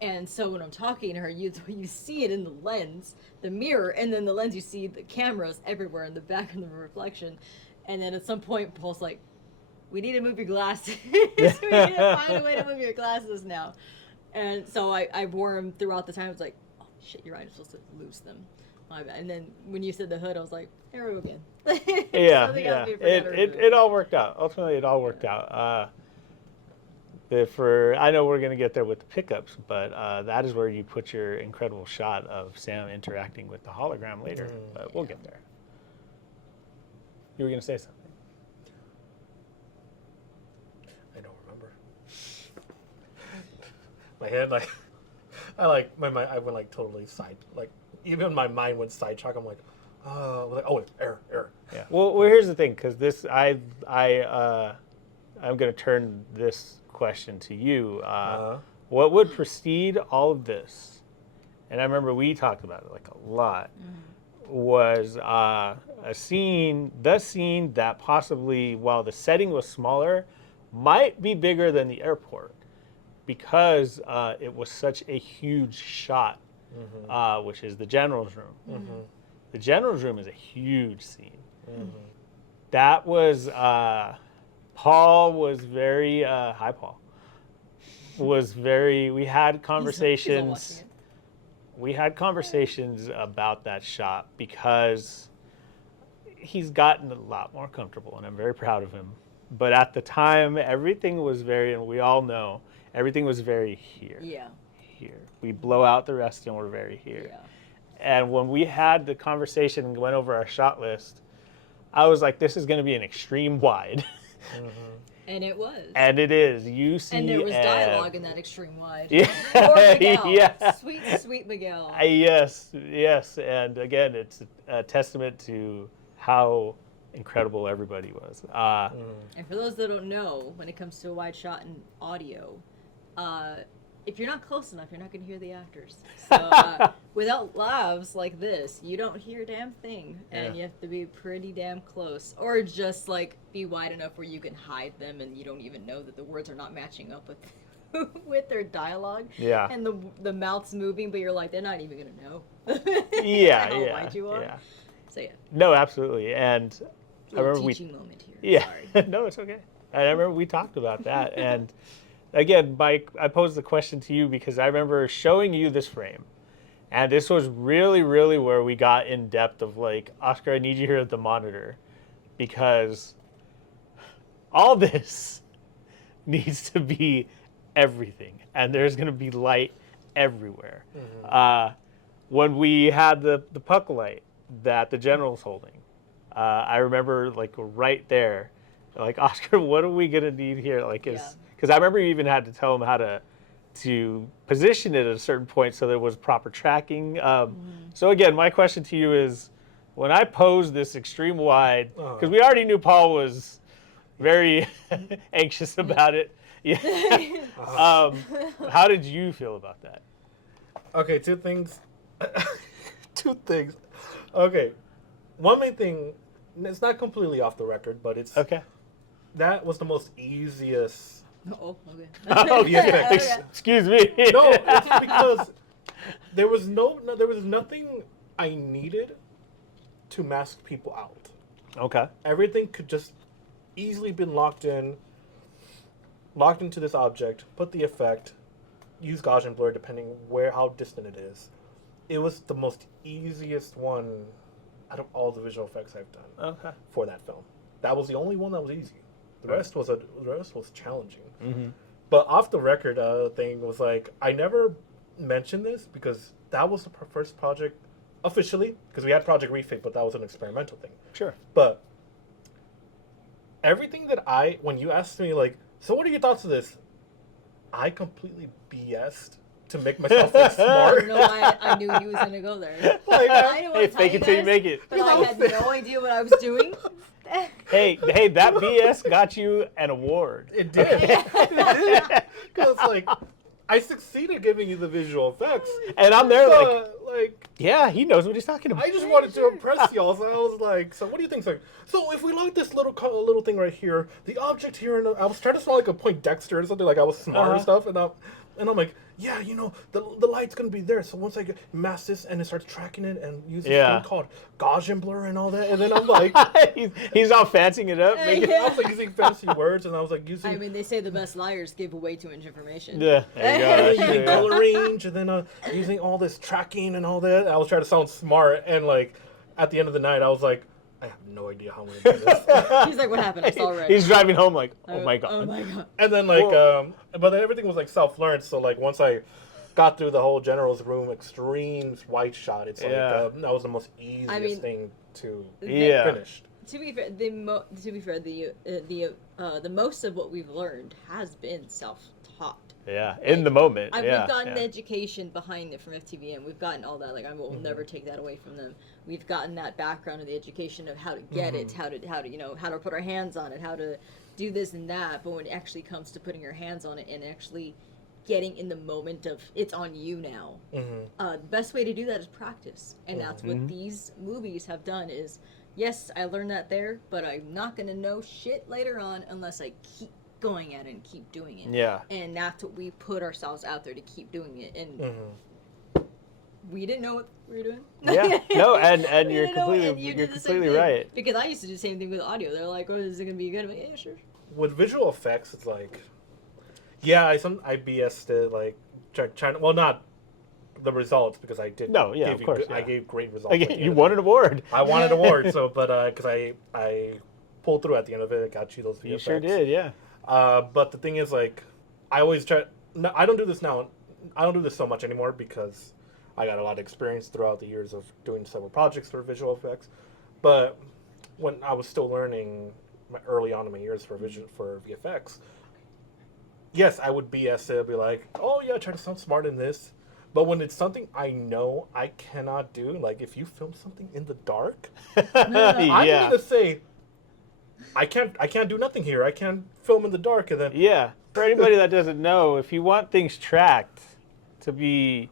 And so when I'm talking to her, you see it in the lens, the mirror, and then the lens, you see the cameras everywhere in the back of the reflection. And then at some point, Paul's like, we need to move your glasses. We need to find a way to move your glasses now. And so I wore them throughout the time. I was like, oh, shit, you're right. I'm supposed to lose them. My bad. And then when you said the hood, I was like, there we go again. Yeah. It all worked out. Ultimately, it all worked out. I know we're going to get there with the pickups, but that is where you put your incredible shot of Sam interacting with the hologram later. But we'll get there. You were going to say something. I don't remember. My head, like, I went like totally side, like even my mind went sidetrack. I'm like, error. Yeah. Well, here's the thing, because this, I'm going to turn this question to you. What would precede all of this? And I remember we talked about it like a lot. Was the scene that possibly, while the setting was smaller, might be bigger than the airport because it was such a huge shot, which is the general's room. The general's room is a huge scene. That was, Paul was very, hi Paul, we had conversations. We had conversations about that shot because he's gotten a lot more comfortable, and I'm very proud of him. But at the time, everything was and we all know, everything was very here. Yeah. Here. We blow out the rest, and we're very here. Yeah. And when we had the conversation and went over our shot list, I was like, this is going to be an extreme wide. And it was. And it is. You see. And there was dialogue in that extreme wide. Yeah. Poor Miguel. Yeah. Sweet Miguel. Yes. And again, it's a testament to how incredible everybody was. And for those that don't know, when it comes to a wide shot and audio, if you're not close enough, you're not going to hear the actors. So without laughs like this, you don't hear a damn thing, and you have to be pretty damn close, or just like be wide enough where you can hide them, and you don't even know that the words are not matching up with with their dialogue. Yeah. And the mouth's moving, but you're like, they're not even going to know. How wide you are. Yeah. So yeah. No, absolutely, and I remember teaching moment here. Yeah. Sorry. No, it's okay. I remember we talked about that, and. Again, Mike, I posed the question to you because I remember showing you this frame. And this was really, really where we got in depth of like, Oscar, I need you here at the monitor. Because all this needs to be everything. And there's going to be light everywhere. Mm-hmm. When we had the puck light that the general's holding, I remember like right there, like, Oscar, what are we going to need here? Like, because I remember you even had to tell him how to position it at a certain point so there was proper tracking. So again, my question to you is, when I posed this extreme wide, because we already knew Paul was very anxious about it. Yeah. How did you feel about that? Okay, two things. Okay, one main thing. It's not completely off the record, but it's okay. That was the most easiest. Oh, okay. Excuse me. No, it's because there was nothing I needed to mask people out. Okay. Everything could just easily been locked into this object, put the effect, use Gaussian blur depending how distant it is. It was the most easiest one out of all the visual effects I've done for that film. That was the only one that was easy. The rest was challenging. Mm-hmm. But off the record thing was like, I never mentioned this because that was the first project officially, because we had Project Refit, but that was an experimental thing. Sure. But everything that when you asked me like, so what are your thoughts of this? I completely BS'd to make myself look smart. I don't know why I knew he was going to go there. Like, I know what fake it till you make it. But I had no idea what I was doing. Hey, that BS got you an award. It did. It did. Because, like, I succeeded giving you the visual effects. And I'm there like, yeah, he knows what he's talking about. I just wanted to impress y'all, so I was like, so what do you think? So if we lock this little thing right here, the object here, and I was trying to sound like a Poindexter or something, like I was smart and stuff, and I'm like, yeah, you know, the light's gonna be there. So once I mask this and it starts tracking it and use this thing called Gaussian blur and all that, and then I'm like, he's all fancying it up. I was like using fancy words, and I was like using. I mean, they say the best liars give away too much information. Yeah, there you go. Using color range, and then using all this tracking and all that. I was trying to sound smart, and like at the end of the night, I was like, I have no idea how I'm gonna do this. He's like, what happened? I saw red. He's driving home like, oh my god. Oh my god. And then like, but then everything was like self-learned. So like once I got through the whole general's room extreme white shot, it's like that was the most easiest thing to finish. To be fair, the most of what we've learned has been self-taught. Yeah, in the moment. We've gotten the education behind it from FTVM. We've gotten all that. Like, I will never take that away from them. We've gotten that background of the education of how to get it, how to put our hands on it, how to do this and that. But when it actually comes to putting your hands on it and actually getting in the moment of it's on you now, the best way to do that is practice. And that's what these movies have done is, yes, I learned that there, but I'm not going to know shit later on unless I keep going at it and keep doing it. Yeah. And that's what we put ourselves out there to keep doing it. And we didn't know what we were doing. Yeah. No, and you're completely right. Because I used to do the same thing with audio. They're like, "Oh, is it gonna be good?" I'm like, "Yeah, sure." With visual effects, it's like, I BS'd it, like trying. Well, not the results because I did. No, yeah, of course. I gave great results. You won an award. I won an award. So, but because I pulled through at the end of it, I got you those VFX. You sure did, yeah. But the thing is, like, I always try. No, I don't do this now. I don't do this so much anymore because I got a lot of experience throughout the years of doing several projects for visual effects. But when I was still learning early on in my years for VFX, yes, I would BS it, be like, oh yeah, try to sound smart in this. But when it's something I know I cannot do, like if you film something in the dark, I'm gonna say, I can't do nothing here. I can't film in the dark. And then yeah, for anybody that doesn't know, if you want things tracked to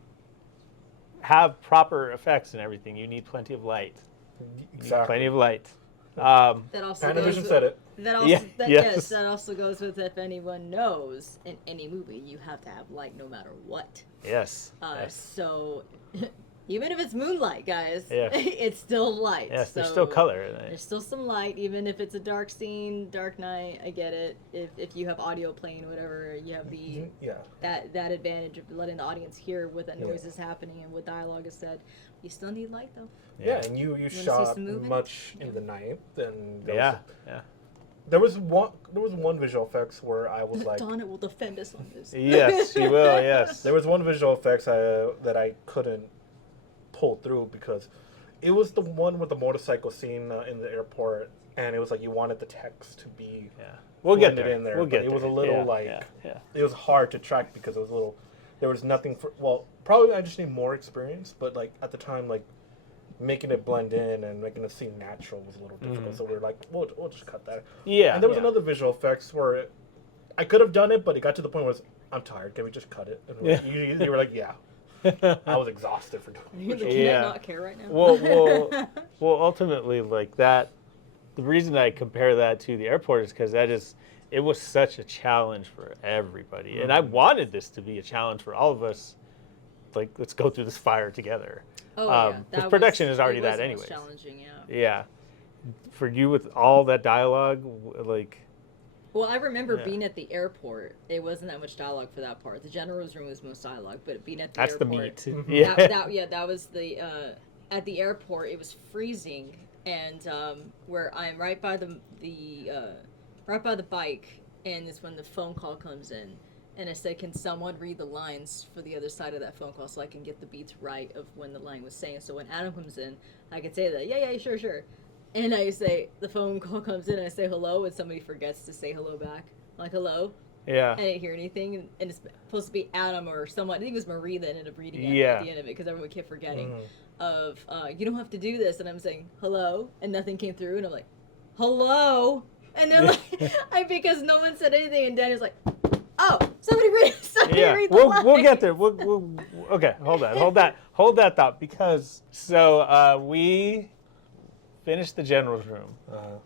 have proper effects and everything, you need plenty of light. Exactly. Plenty of light. That also Panavision said it. That also, Yeah, yes. that also goes with, if anyone knows, in any movie you have to have light no matter what. Yes. Yes. So even if it's moonlight, guys, Yeah. it's still light. Yes, so there's still color in it. There's still some light, even if it's a dark scene, dark night. I get it. If you have audio playing, whatever, you have the that advantage of letting the audience hear what that noise is happening and what dialogue is said. You still need light, though. Yeah, and you shot much in the night. Then there was one visual effects where I was like, Donna will defend us on this. Yes, she will. Yes. There was one visual effects that I couldn't pull through because it was the one with the motorcycle scene in the airport, and it was like you wanted the text to be we'll get there. in there. We'll get it was there. a little it was hard to track because it was a little. There was nothing for. Well, probably I just need more experience, but like at the time, like making it blend in and making it seem natural was a little difficult. So we were like, we'll just cut that. Yeah. And there was another visual effects where I could have done it, but it got to the point where I'm tired. Can we just cut it? And you were like, yeah. I was exhausted for doing it. Can I not care right now? Well, ultimately, like that. The reason I compare that to the airport is because it was such a challenge for everybody, and I wanted this to be a challenge for all of us. Like, let's go through this fire together. Because production is already that anyway. Challenging, yeah. For you with all that dialogue, like. Well, I remember being at the airport. It wasn't that much dialogue for that part. The general's room was most dialogue, but being at the airport. That's the meat. That was the at the airport. It was freezing, and where I'm right by the bike, and it's when the phone call comes in. And I said, can someone read the lines for the other side of that phone call so I can get the beats right of when the line was saying? So when Adam comes in, I can say that, yeah, sure. And I say, the phone call comes in, and I say hello, and somebody forgets to say hello back. I'm like, hello? Yeah. I didn't hear anything, and it's supposed to be Adam or someone. I think it was Marie that ended up reading it at the end of it, because everyone kept forgetting you don't have to do this. And I'm saying, hello? And nothing came through, and I'm like, hello? And they're like, because no one said anything, and Daniel's like, oh, somebody read the line. We'll get there. Okay, hold that thought, because we finished the general's room,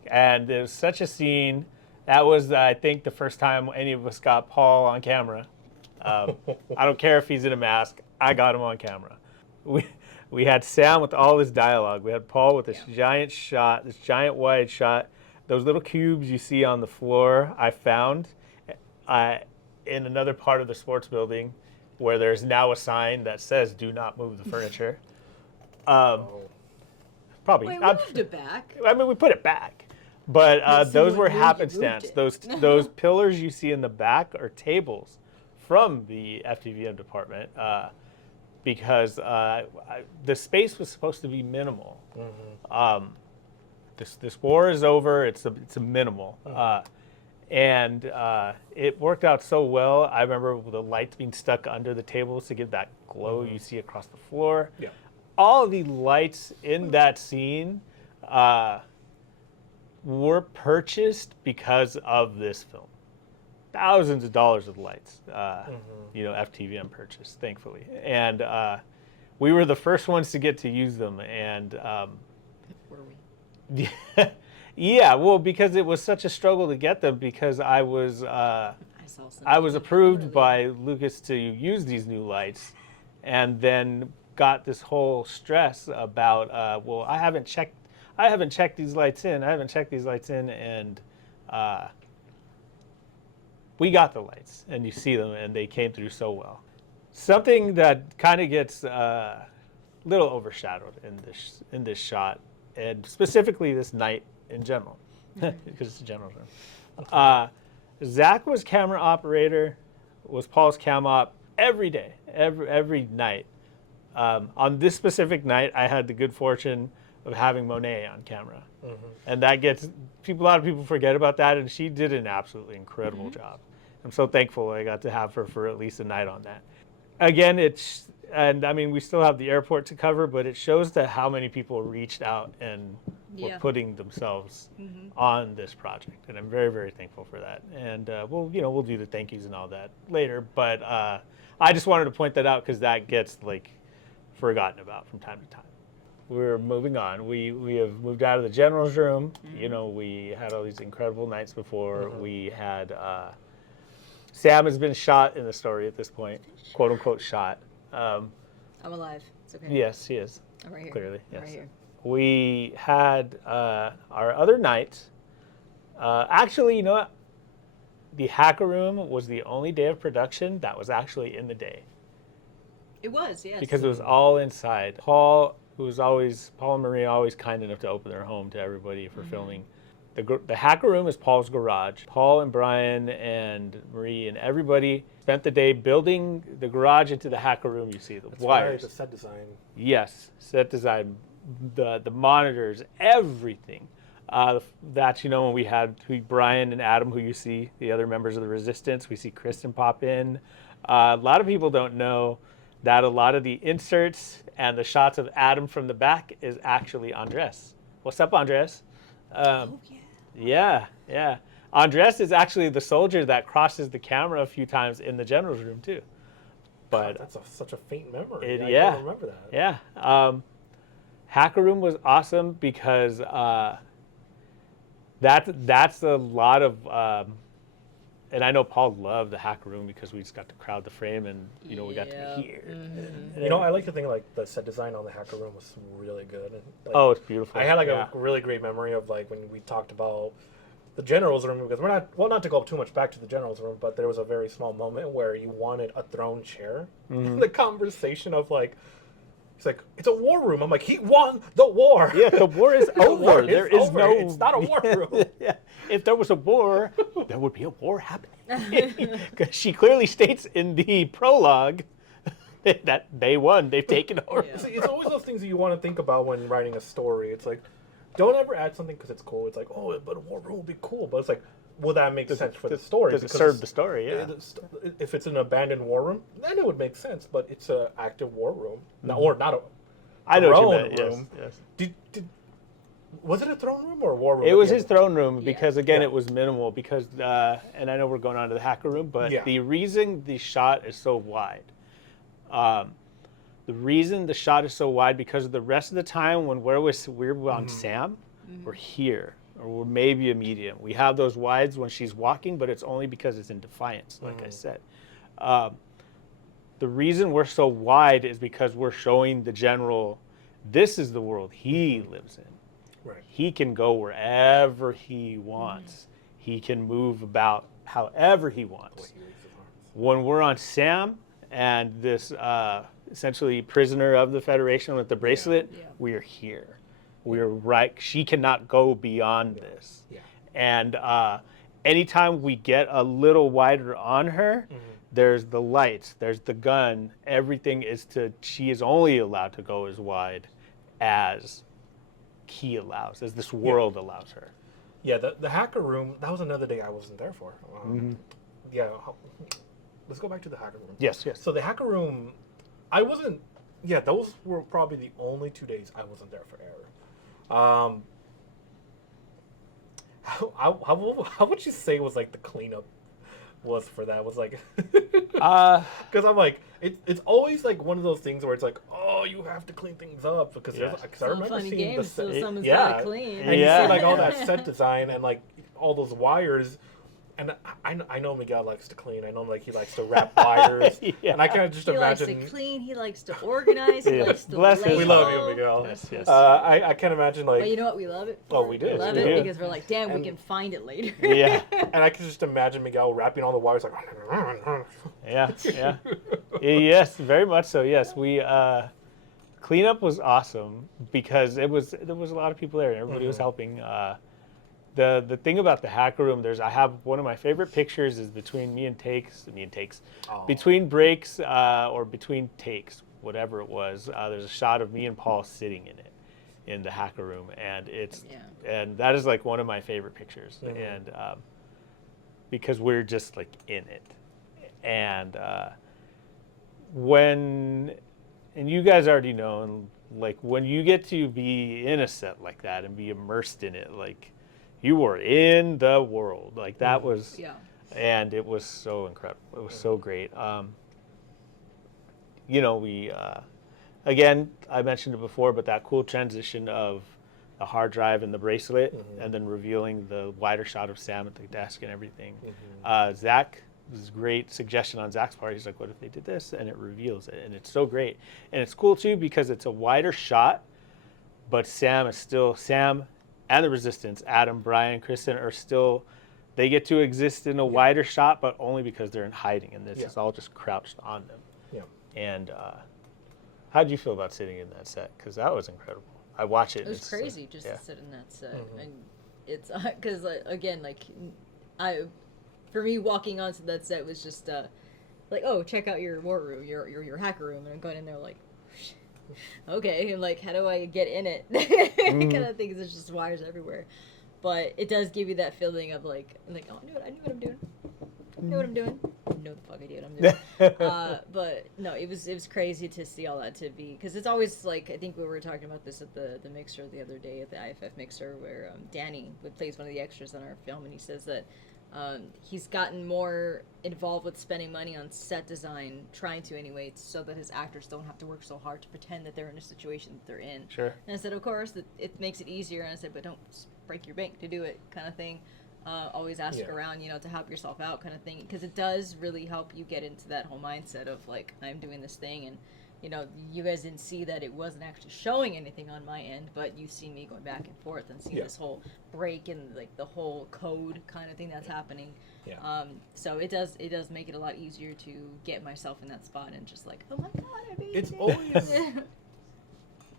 and there was such a scene. That was, I think, the first time any of us got Paul on camera. I don't care if he's in a mask. I got him on camera. We had Sam with all his dialogue. We had Paul with this giant shot, this giant wide shot. Those little cubes you see on the floor, I found in another part of the sports building, where there's now a sign that says "Do not move the furniture." Probably. Wait, we moved it back. I mean, we put it back, but those were happenstance. Those pillars you see in the back are tables from the FTVM department, because the space was supposed to be minimal. This war is over. It's a minimal. And it worked out so well. I remember the lights being stuck under the tables to give that glow you see across the floor. Yeah. All the lights in that scene were purchased because of this film. Thousands of dollars of lights, FTVM purchased, thankfully. And we were the first ones to get to use them. And were we? Yeah, well, because it was such a struggle to get them, because I was approved by Lucas to use these new lights, and then got this whole stress about I haven't checked these lights in, and we got the lights, and you see them, and they came through so well. Something that kind of gets a little overshadowed in this shot, and specifically this night in general, because it's a general term. Zach was camera operator, was Paul's cam op every day, every night. On this specific night, I had the good fortune of having Monet on camera, and that gets a lot of people forget about that, and she did an absolutely incredible job. I'm so thankful I got to have her for at least a night on that. Again, we still have the airport to cover, but it shows that how many people reached out and were putting themselves on this project, and I'm very, very thankful for that. And we'll do the thank yous and all that later. But I just wanted to point that out because that gets like forgotten about from time to time. We're moving on. We have moved out of the general's room. We had all these incredible nights before. We had Sam has been shot in the story at this point, quote unquote shot. I'm alive. It's okay. Yes, he is. I'm right here. Clearly, yes. I'm right here. We had our other night. Actually, you know what? The Hacker Room was the only day of production that was actually in the day. It was, yes. Because it was all inside. Paul and Maria, always kind enough to open their home to everybody for filming. The Hacker Room is Paul's garage. Paul and Brian and Marie and everybody spent the day building the garage into the Hacker Room. You see the wires. Right, the set design. Yes, set design, the monitors, everything. That's, when we had Brian and Adam, who you see, the other members of the Resistance. We see Kristen pop in. A lot of people don't know that a lot of the inserts and the shots of Adam from the back is actually Andres. What's up, Andres? Yeah. Andres is actually the soldier that crosses the camera a few times in the general's room too. But God, that's such a faint memory. I don't remember that. Yeah. Hacker Room was awesome because that's a lot of, and I know Paul loved the Hacker Room because we just got to crowd the frame and we got to be here. I like to think like the set design on the Hacker Room was really good. And, it's beautiful. I had a really great memory of like when we talked about the general's room, because not to go too much back to the general's room, but there was a very small moment where you wanted a throne chair. The conversation of like, it's like, it's a war room. I'm like, he won the war. Yeah, the war is over. It's not a war room. Yeah. If there was a war, there would be a war happening. Because she clearly states in the prologue that they won. They've taken over. See, it's always those things that you want to think about when writing a story. It's like, don't ever add something because it's cool. It's like, oh, but a war room would be cool. But it's like, will that make sense for the story? Does it serve the story? Yeah. If it's an abandoned war room, then it would make sense. But it's an active war room, or not a. I know what you meant. Room. Yes. Was it a throne room or a war room? It was his throne room because again it was minimal because and I know we're going on to the Hacker Room, but the reason the shot is so wide. The reason the shot is so wide because the rest of the time when we're on Sam, we're here. Or we're maybe a medium. We have those wides when she's walking, but it's only because it's in Defiance, like I said. The reason we're so wide is because we're showing the general, this is the world he lives in. Right. He can go wherever he wants. He can move about however he wants. When we're on Sam and this essentially prisoner of the Federation with the bracelet, we are here. We're right. She cannot go beyond this. Yeah. And anytime we get a little wider on her, there's the lights, there's the gun. Everything she is only allowed to go as wide as he allows, as this world allows her. Yeah, the Hacker Room, that was another day I wasn't there for. Yeah, let's go back to the Hacker Room. Yes. So the Hacker Room, I wasn't, those were probably the only 2 days I wasn't there for air. How would you say was like the cleanup was for that? Was like because I'm like it's always like one of those things where it's like, oh, you have to clean things up because I remember seeing someone's gotta clean. And you see like all that set design and like all those wires. And I know Miguel likes to clean. I know like he likes to wrap wires. And I kind of just imagine. He likes to clean. He likes to organize. He likes to lay. We love you, Miguel. Yes. I can't imagine like. But you know what? We love it. We do. We love it because we're like, damn, we can find it later. Yeah. And I can just imagine Miguel wrapping all the wires like. Yeah. Yes, very much so. Yes, we cleanup was awesome because there was a lot of people there and everybody was helping. The thing about the Hacker Room, I have one of my favorite pictures is between between breaks or between takes, whatever it was. There's a shot of me and Paul sitting in it, in the Hacker Room, and and that is like one of my favorite pictures, and because we're just like in it, and and you guys already know, and Like when you get to be in a set like that and be immersed in it, like you were in the world. Like that was, and it was so incredible. It was so great. You know, we, again, I mentioned it before, but that cool transition of the hard drive and the bracelet, and then revealing the wider shot of Sam at the desk and everything. Zach, this is a great suggestion on Zach's part. He's like, what if they did this? And it reveals it. And it's so great. And it's cool, too, because it's a wider shot, but Sam and the Resistance, Adam, Brian, Kristen, are still, they get to exist in a wider shot, but only because they're in hiding. And this is all just crouched on them. And how did you feel about sitting in that set? Because that was incredible. I watch it. It was crazy just to sit in that set. And it's, because, again, like, for me, walking onto that set was just like, oh, check out your war room, your hacker room, and I'm going in there like, okay, and like, how do I get in it? Kind of thing. There's just wires everywhere, but it does give you that feeling of like, oh, I knew what I'm doing. I know what I'm doing. I know the fuck idea what I'm doing. But no, it was crazy to see all that, to be, because it's always like, I think we were talking about this at the mixer the other day, at the IFF mixer, where Danny plays one of the extras on our film, and he says that he's gotten more involved with spending money on set design, trying to anyway, so that his actors don't have to work so hard to pretend that they're in a situation that they're in. Sure. And I said, of course, it makes it easier. And I said, but don't break your bank to do it, kind of thing. Always ask around, to help yourself out, kind of thing, because it does really help you get into that whole mindset of like, I'm doing this thing, and you guys didn't see that it wasn't actually showing anything on my end, but you see me going back and forth and see this whole break and like the whole code kind of thing that's happening. So it does make it a lot easier to get myself in that spot and just like, oh my god, I made it's it. Always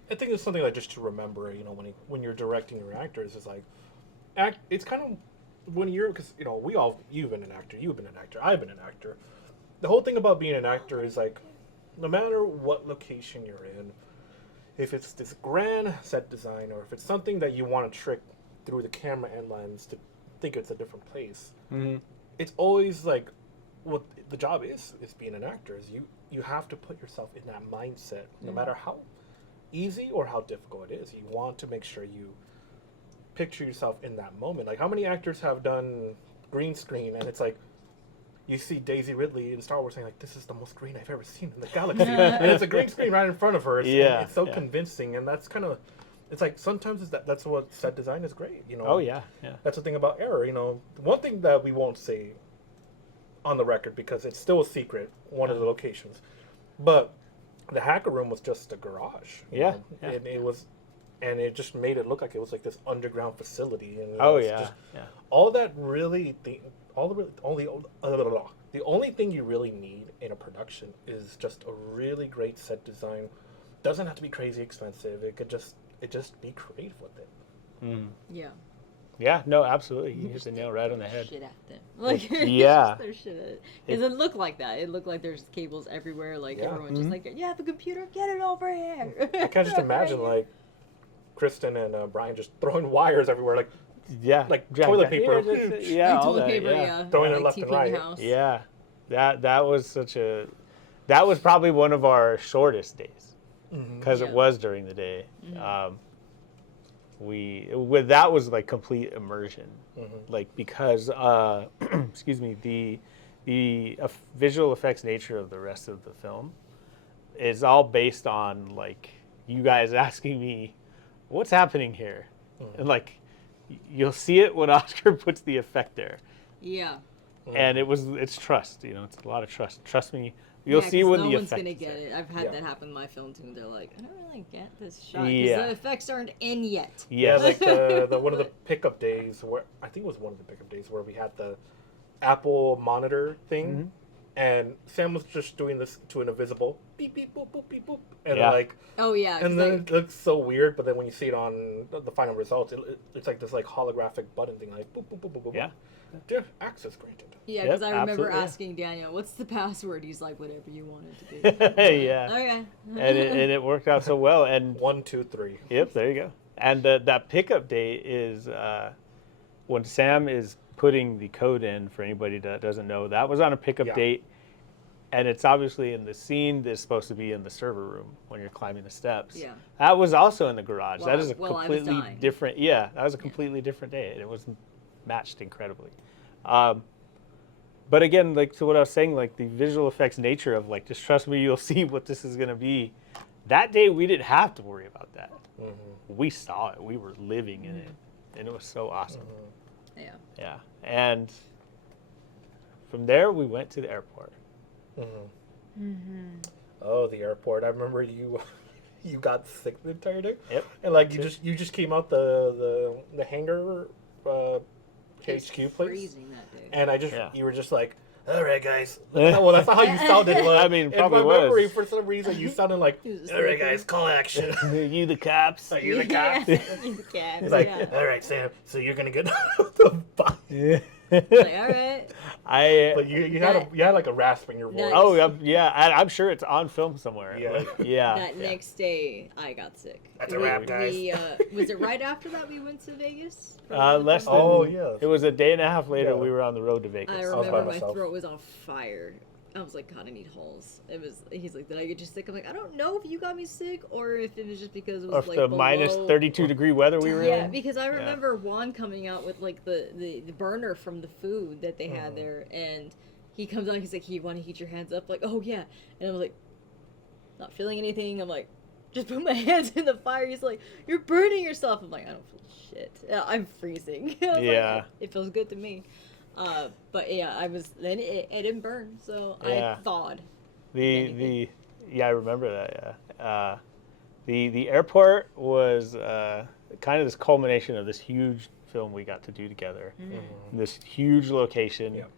I think it's something like just to remember, when you're directing your actors, is like it's kind of when you're, because you've been an actor, I've been an actor. The whole thing about being an actor is like, no matter what location you're in, if it's this grand set design, or if it's something that you want to trick through the camera and lens to think it's a different place, it's always like, what the job is being an actor, is you have to put yourself in that mindset, no matter how easy or how difficult it is. You want to make sure you picture yourself in that moment. Like, how many actors have done green screen, and it's like, you see Daisy Ridley in Star Wars saying like, this is the most green I've ever seen in the galaxy. And it's a green screen right in front of her. It's so convincing, and that's kind of, it's like, sometimes that's what set design is great, Oh, yeah. That's the thing about error, One thing that we won't say on the record, because it's still a secret, one of the locations, but the hacker room was just a garage. And it was, and it just made it look like it was like this underground facility. And all that really, the only thing you really need in a production is just a really great set design. Doesn't have to be crazy expensive. It could just be creative with it. Yeah, no, absolutely. You hit the nail right on the head. Shit at them. Like, yeah. Because it looked like that. It looked like there's cables everywhere. Like, everyone just like, you have a computer, get it over here. I can't just imagine, like, Kristen and Brian just throwing wires everywhere, like toilet paper. Toilet paper, throwing it like left and right. House. Yeah, that was probably one of our shortest days, because it was during the day. That was like complete immersion, like, because excuse me, the visual effects nature of the rest of the film is all based on like you guys asking me, what's happening here? And like, you'll see it when Oscar puts the effect there. And it's trust, it's a lot of trust. Trust me, you'll see when the effect. No one's gonna get it. I've had that happen in my film too. They're like, I don't really get this shot because the effects aren't in yet. Yeah, like the one of the pickup days where, I think it was one of the pickup days where we had the Apple monitor thing. And Sam was just doing this to an invisible beep beep boop boop beep boop, and like, and then it looks so weird. But then when you see it on the final results, it's like this like holographic button thing, like boop boop boop boop boop. Access granted. Yeah, because I remember asking Daniel, "What's the password?" He's like, "Whatever you want it to be." Okay. and it worked out so well. And 1, 2, 3. Yep, there you go. And that pickup day is when Sam is putting the code in, for anybody that doesn't know, that was on a pickup date. and it's obviously in the scene that's supposed to be in the server room when you're climbing the steps. Yeah. That was also in the garage. Well, that is a I was completely dying. different. Yeah, that was a completely different day, and it was matched incredibly. But again, like to what I was saying, like the visual effects nature of like, just trust me, you'll see what this is gonna be. That day, we didn't have to worry about that. Mm-hmm. We saw it. We were living in it, and it was so awesome. Mm-hmm. Yeah. Yeah, and from there we went to the airport. Mm-hmm. Mm-hmm. Oh, the airport! I remember you got sick the entire day. Yep. And like you just came out the hangar HQ place. That day. And you were just like, all right, guys. Well, that's not how you sounded. I mean, probably in my memory, was. for some reason, you sounded like, all right, guys, call action. You the cops. Are you the cops? You the cops. He's like, all right, Sam. So you're gonna get the bus. Like, all right. But you had like a rasp in your voice. Oh yeah, I'm sure it's on film somewhere. Yeah. Like, yeah. That next day, I got sick. That's a wrap, guys. Was it right after that we went to Vegas? Less than. Oh yeah. It was a day and a half later. We were on the road to Vegas. I remember my throat was on fire. I was like, God, I need Halls. He's like, did I get you sick? I'm like, I don't know if you got me sick or if it was just because it was or like the below... minus 32-degree weather we were in. Yeah, because I remember Juan coming out with like the burner from the food that they had there, and he comes out, he's like, you want to heat your hands up? Like, oh yeah. And I was like, not feeling anything. I'm like, just put my hands in the fire. He's like, you're burning yourself. I'm like, I don't feel shit. I'm freezing. I was like, it feels good to me. But yeah, then it didn't burn, so I thawed. I remember that. Yeah, the airport was kind of this culmination of this huge film we got to do together. Mm-hmm. This huge location. Yep.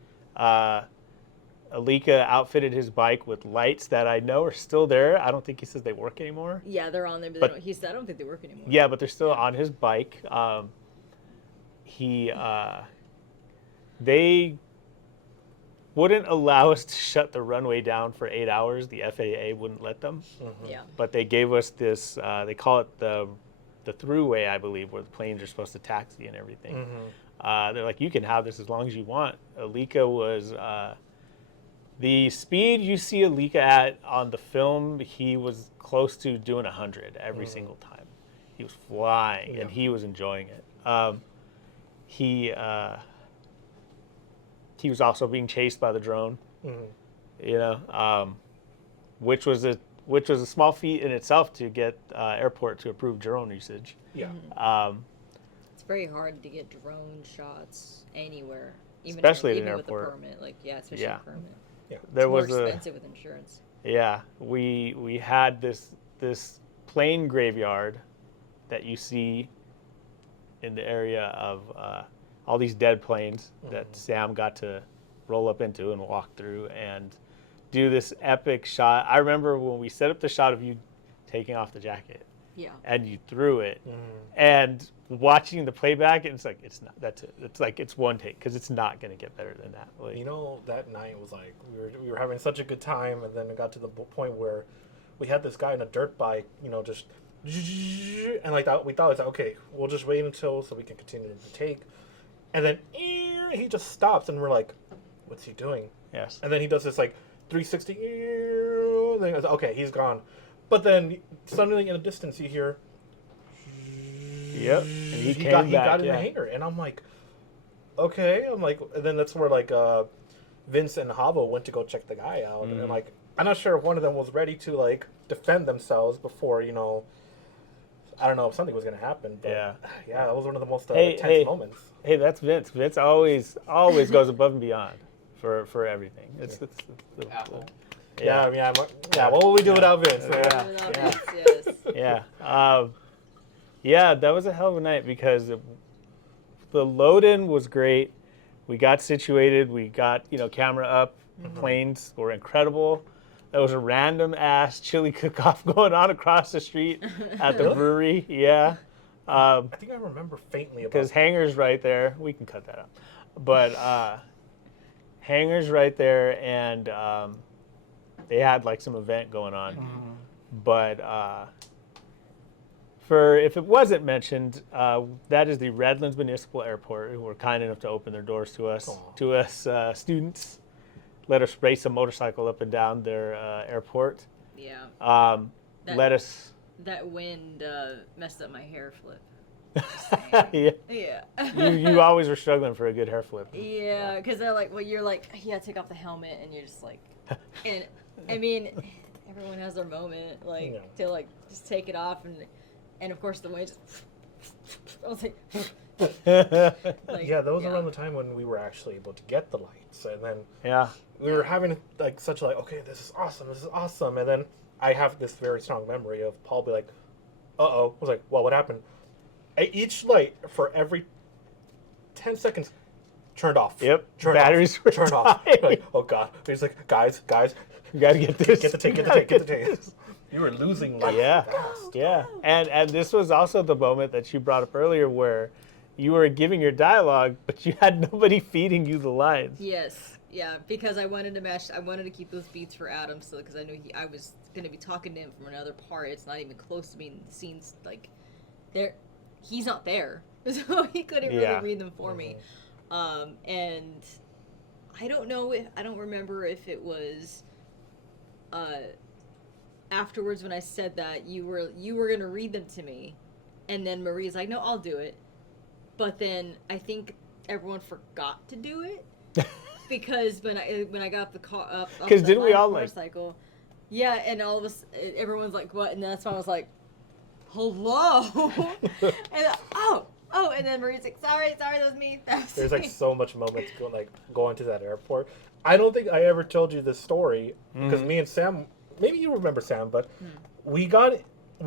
Alika outfitted his bike with lights that I know are still there. I don't think he says they work anymore. Yeah, they're on there, but he said I don't think they work anymore. Yeah, but they're still on his bike. They wouldn't allow us to shut the runway down for 8 hours. The FAA wouldn't let them. Mm-hmm. Yeah. But they gave us this, they call it the throughway, I believe, where the planes are supposed to taxi and everything. Mm-hmm. They're like, you can have this as long as you want. Alika was, the speed you see Alika at on the film, he was close to doing 100 every single time. He was flying, and he was enjoying it. He was also being chased by the drone, which was a small feat in itself to get airport to approve drone usage. Yeah. It's very hard to get drone shots anywhere, especially at an with airport. A permit. Like especially a permit. Yeah. There was more expensive with insurance. Yeah, we had this plane graveyard that you see in the area of all these dead planes that Sam got to roll up into and walk through and do this epic shot. I remember when we set up the shot of you taking off the jacket. Yeah. And you threw it. And watching the playback, it's like, it's not, that's it. It's like, it's one take, because it's not going to get better than that. Like, that night was like, we were having such a good time, and then it got to the point where we had this guy on a dirt bike, just, and like that, we thought, it's like, okay, we'll just wait so we can continue to take. And then he just stops, and we're like, what's he doing? Yes. And then he does this like 360, and then it's like, okay, he's gone. But then suddenly in the distance you hear, yep, and he got in the hangar, and I'm like, okay, and then that's where like Vince and Havo went to go check the guy out, and like I'm not sure if one of them was ready to like defend themselves before I don't know if something was going to happen, but yeah, that was one of the most tense moments. Hey, that's Vince. Vince always goes above and beyond for everything. It's Apple. Yeah. What would we do without Vince? Yeah, that was a hell of a night because the load-in was great. We got situated. We got camera up. The planes were incredible. There was a random ass chili cook-off going on across the street at the brewery. Yeah. I think I remember faintly about because Hangar's right there. We can cut that out. But Hangar's right there, and they had like some event going on. But if it wasn't mentioned, that is the Redlands Municipal Airport, who were kind enough to open their doors to us students. let us race a motorcycle up and down their airport. Yeah. That wind messed up my hair flip. Yeah. Yeah. you always were struggling for a good hair flip. Yeah, because they're like, well, you're like, yeah, take off the helmet, and you're just like, and I mean, everyone has their moment, like to like just take it off, and of course the wind just. I was like. Those around the time when we were actually able to get the lights, and then we were having like such like, okay, this is awesome, and then I have this very strong memory of Paul be like, I was like, well, what happened? Each light for every 10 seconds turned off. Yep. Batteries were turned off. Like, oh god. He's like, guys, you gotta get this. Get the tape. You were losing light. Yeah. Go. Yeah. And this was also the moment that you brought up earlier where you were giving your dialogue, but you had nobody feeding you the lines. Yes. Yeah, because I wanted to keep those beats for Adam, so because I knew I was going to be talking to him from another part. It's not even close to being the scenes like there. He's not there, so he couldn't really read them for me. And I don't remember if it was afterwards when I said that you were going to read them to me, and then Marie's like, no, I'll do it. But then I think everyone forgot to do it. Because when I got the car up, because didn't we all motorcycle, and all of us, everyone's like, what? And that's when I was like, hello, and and then Marie's like, sorry, that was me. There's like so much moments going to that airport. I don't think I ever told you this story because me and Sam, maybe you remember Sam, but we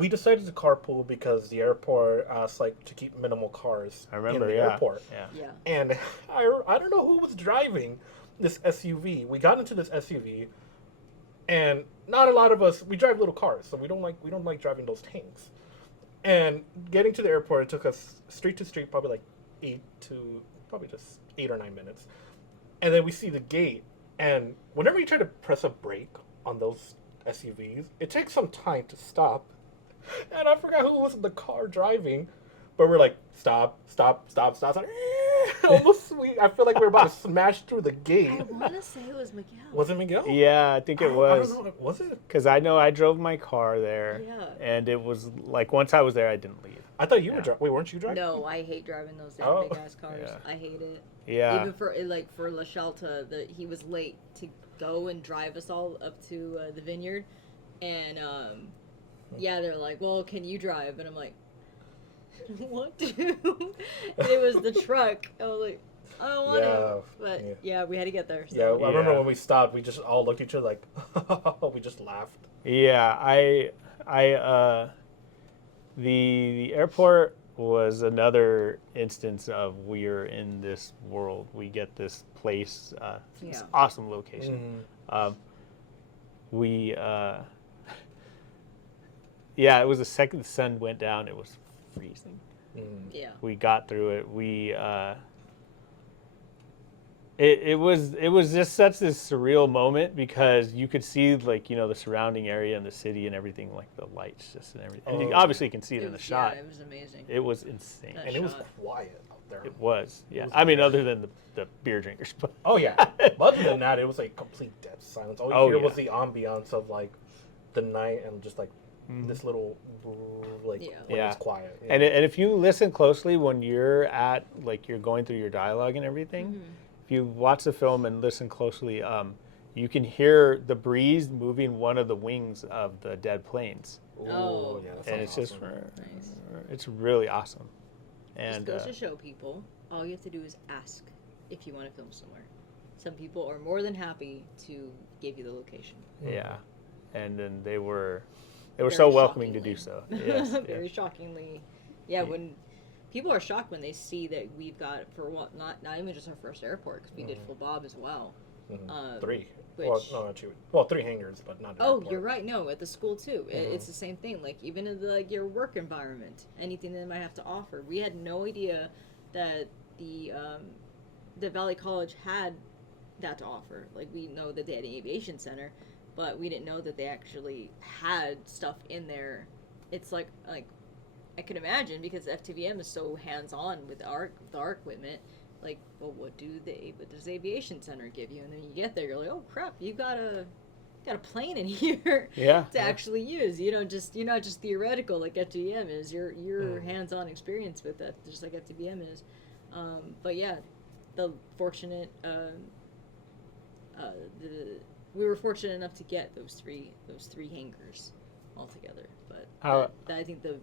decided to carpool because the airport asked to keep minimal cars in the airport. Yeah. And I don't know who was driving this SUV. We got into this SUV, and not a lot of us. We drive little cars, so we don't like driving those tanks. And getting to the airport, it took us street to street, probably just 8 or 9 minutes. And then we see the gate, and whenever you try to press a brake on those SUVs, it takes some time to stop. And I forgot who was in the car driving, but we're like, stop. Almost, I feel like we're about to smash through the gate. I want to say it was Miguel. Was it Miguel? Yeah, I think it was. I don't know. Was it? Because I know I drove my car there. Yeah. And it was like, once I was there, I didn't leave. I thought you were driving. Wait, weren't you driving? No, I hate driving those damn big ass cars. Yeah. I hate it. Yeah. Even for La Shelta, he was late to go and drive us all up to the vineyard, and they're like, well, can you drive? And I'm like, what? It was the truck. I was like, I don't want to. But we had to get there. So. Yeah, I remember when we stopped, we just all looked at each other like, we just laughed. Yeah, the airport was another instance of we're in this world. We get this place, this awesome location. It was the second the sun went down, it was freezing. Yeah. We got through it. It was just such this surreal moment because you could see the surrounding area and the city and everything, like the lights just and everything. And obviously you can see it in the shot. Yeah, it was amazing. It was insane. And it was quiet out there. It was, yeah. I mean, other than the beer drinkers. But oh, yeah. But other than that, it was like complete dead silence. All you hear was the ambiance of the night and just this little when it's quiet. Yeah. And if you listen closely when you're at you're going through your dialogue and everything, if you watch the film and listen closely, you can hear the breeze moving one of the wings of the dead planes. Oh, yeah, and it's awesome. Nice. It's really awesome. And just goes to show people, all you have to do is ask if you want to film somewhere. Some people are more than happy to give you the location. Yeah, and then they were Very so welcoming to do so. Yes, very shockingly. Yeah, when people are shocked when they see that we've got not even just our first airport, because we did Full Bob as well. 3. Which, well, not 2. Well, 3 hangars, but not. Oh, you're right. No, at the school too. It's the same thing. Even in your work environment, anything they might have to offer. We had no idea that the Valley College had that to offer. We know that they had an aviation center, but we didn't know that they actually had stuff in there. It's like I can imagine, because FTVM is so hands-on with our equipment, like, well, what does Aviation Center give you? And then you get there, you're like, oh crap, you got a plane in here to actually use. You're not just theoretical like FTBM is. Your hands-on experience with that, just like FTBM is. But yeah, the fortunate we were fortunate enough to get those three hangars all together. But I think the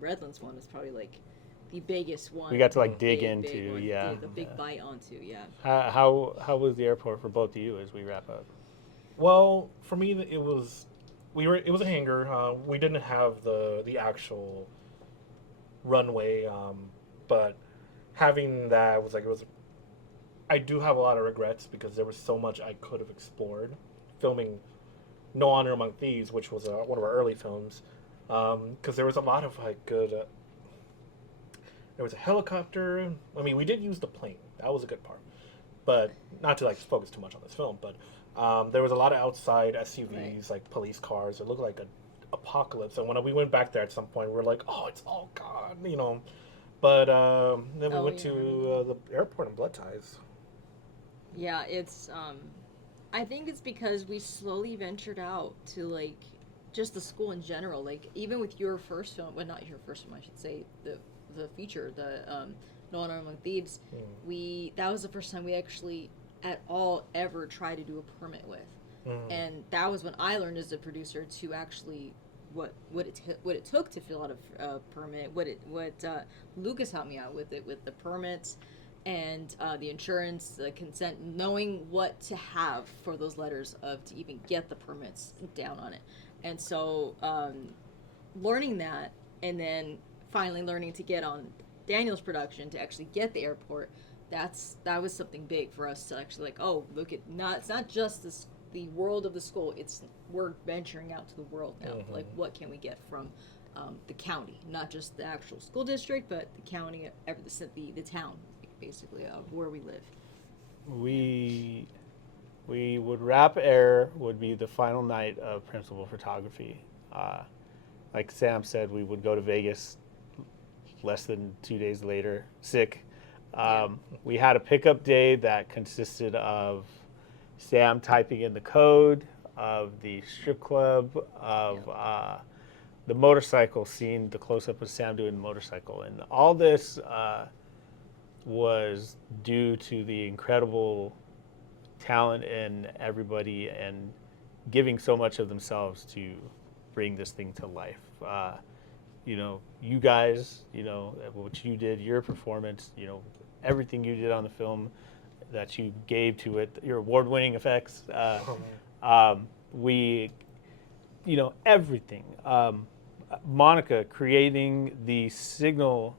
Redlands one is probably like the biggest one. We got to like dig into, the big bite onto, How was the airport for both of you as we wrap up? Well, for me, it was a hangar. We didn't have the actual runway, but having that was like, I do have a lot of regrets because there was so much I could have explored filming No Honor Among Thieves, which was one of our early films, because there was a lot of like good. There was a helicopter. I mean, we did use the plane. That was a good part, but not to like focus too much on this film. But there was a lot of outside SUVs, like police cars. It looked like an apocalypse. And when we went back there at some point, we were like, "Oh, it's all gone," you know. But then we went to the airport in Blood Ties. Yeah, it's. I think it's because we slowly ventured out to like just the school in general. Like even with your first film, well, not your first film, I should say, the feature, the No Honor Among Thieves. That was the first time we actually at all ever tried to do a permit with, and that was when I learned as a producer to actually what it took to fill out a permit. What Lucas helped me out with the permits and the insurance, the consent, knowing what to have for those letters to even get the permits down on it. And so learning that, and then finally learning to get on Daniel's production to actually get the airport, that was something big for us to actually like, oh, look at it's not just the world of the school, we're venturing out to the world now. Like what can we get from the county, not just the actual school district, but the county, the town basically of where we live. We would wrap Air would be the final night of principal photography. Like Sam said, we would go to Vegas less than 2 days later, sick. We had a pickup day that consisted of Sam typing in the code, of the strip club, of the motorcycle scene, the close-up of Sam doing the motorcycle. And all this was due to the incredible talent in everybody and giving so much of themselves to bring this thing to life. You guys, what you did, your performance, everything you did on the film that you gave to it, your award-winning effects, everything. Monica creating the symbol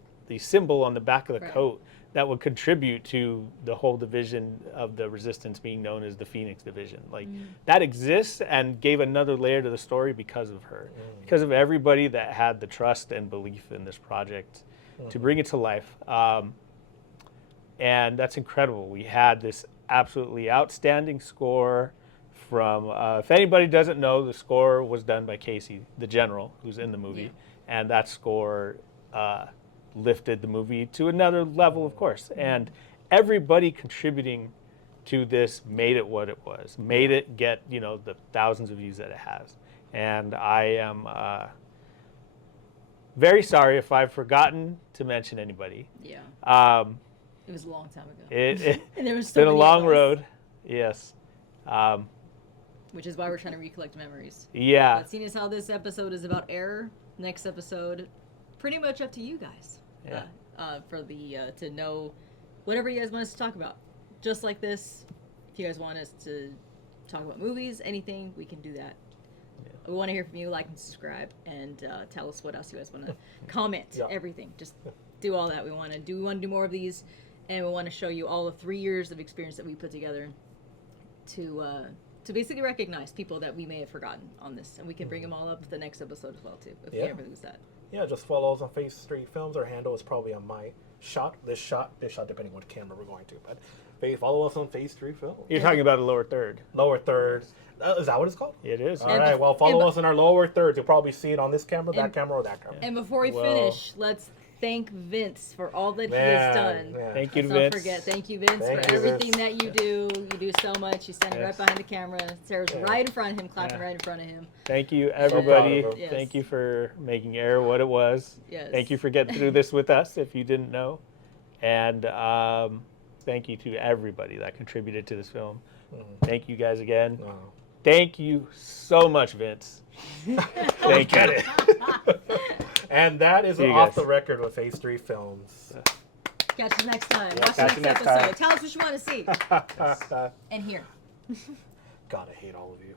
on the back of the coat that would contribute to the whole division of the resistance being known as the Phoenix Division. Like that exists and gave another layer to the story because of her, because of everybody that had the trust and belief in this project to bring it to life. And that's incredible. We had this absolutely outstanding score from, if anybody doesn't know, the score was done by Casey, the general, who's in the movie. And that score lifted the movie to another level, of course. And everybody contributing to this made it what it was, made it get, the thousands of views that it has. And I am very sorry if I've forgotten to mention anybody. Yeah. It was a long time ago. And there was so been a long road. Yes. Which is why we're trying to recollect memories. Yeah. But seeing as how this episode is about Air, next episode, pretty much up to you guys. Yeah. For to know whatever you guys want us to talk about. Just like this, if you guys want us to talk about movies, anything, we can do that. Yeah. We want to hear from you. Like and subscribe, and tell us what else you guys want to comment. Everything. Just do all that. We want to do more of these, and we want to show you all the 3 years of experience that we put together to basically recognize people that we may have forgotten on this, and we can bring them all up to the next episode as well too, if we ever lose that. Yeah, just follow us on Phase 3 Films. Our handle is probably on my this shot, depending on what camera we're going to. But follow us on Phase 3 Films. You're talking about a lower third. Lower third. Is that what it's called? It is. All right, well, follow us in our lower third. You'll probably see it on this camera, that camera, or that camera. And before we finish, let's thank Vince for all that he has done. Yeah. Thank you, Let's Vince. not forget. Thank you, Vince, for everything that you do. You do so much. You stand right behind the camera. Sarah's right in front of him, clapping right in front of him. Thank you, everybody. Yes. Thank you for making Air what it was. Yes. Thank you for getting through this with us, if you didn't know. And thank you to everybody that contributed to this film. Thank you guys again. Thank you so much, Vince. Thank you. Get it. And that is Off the Record with Phase 3 Films. Catch you next time. Watch the next episode. Tell us what you want to see. And hear. God, I hate all of you.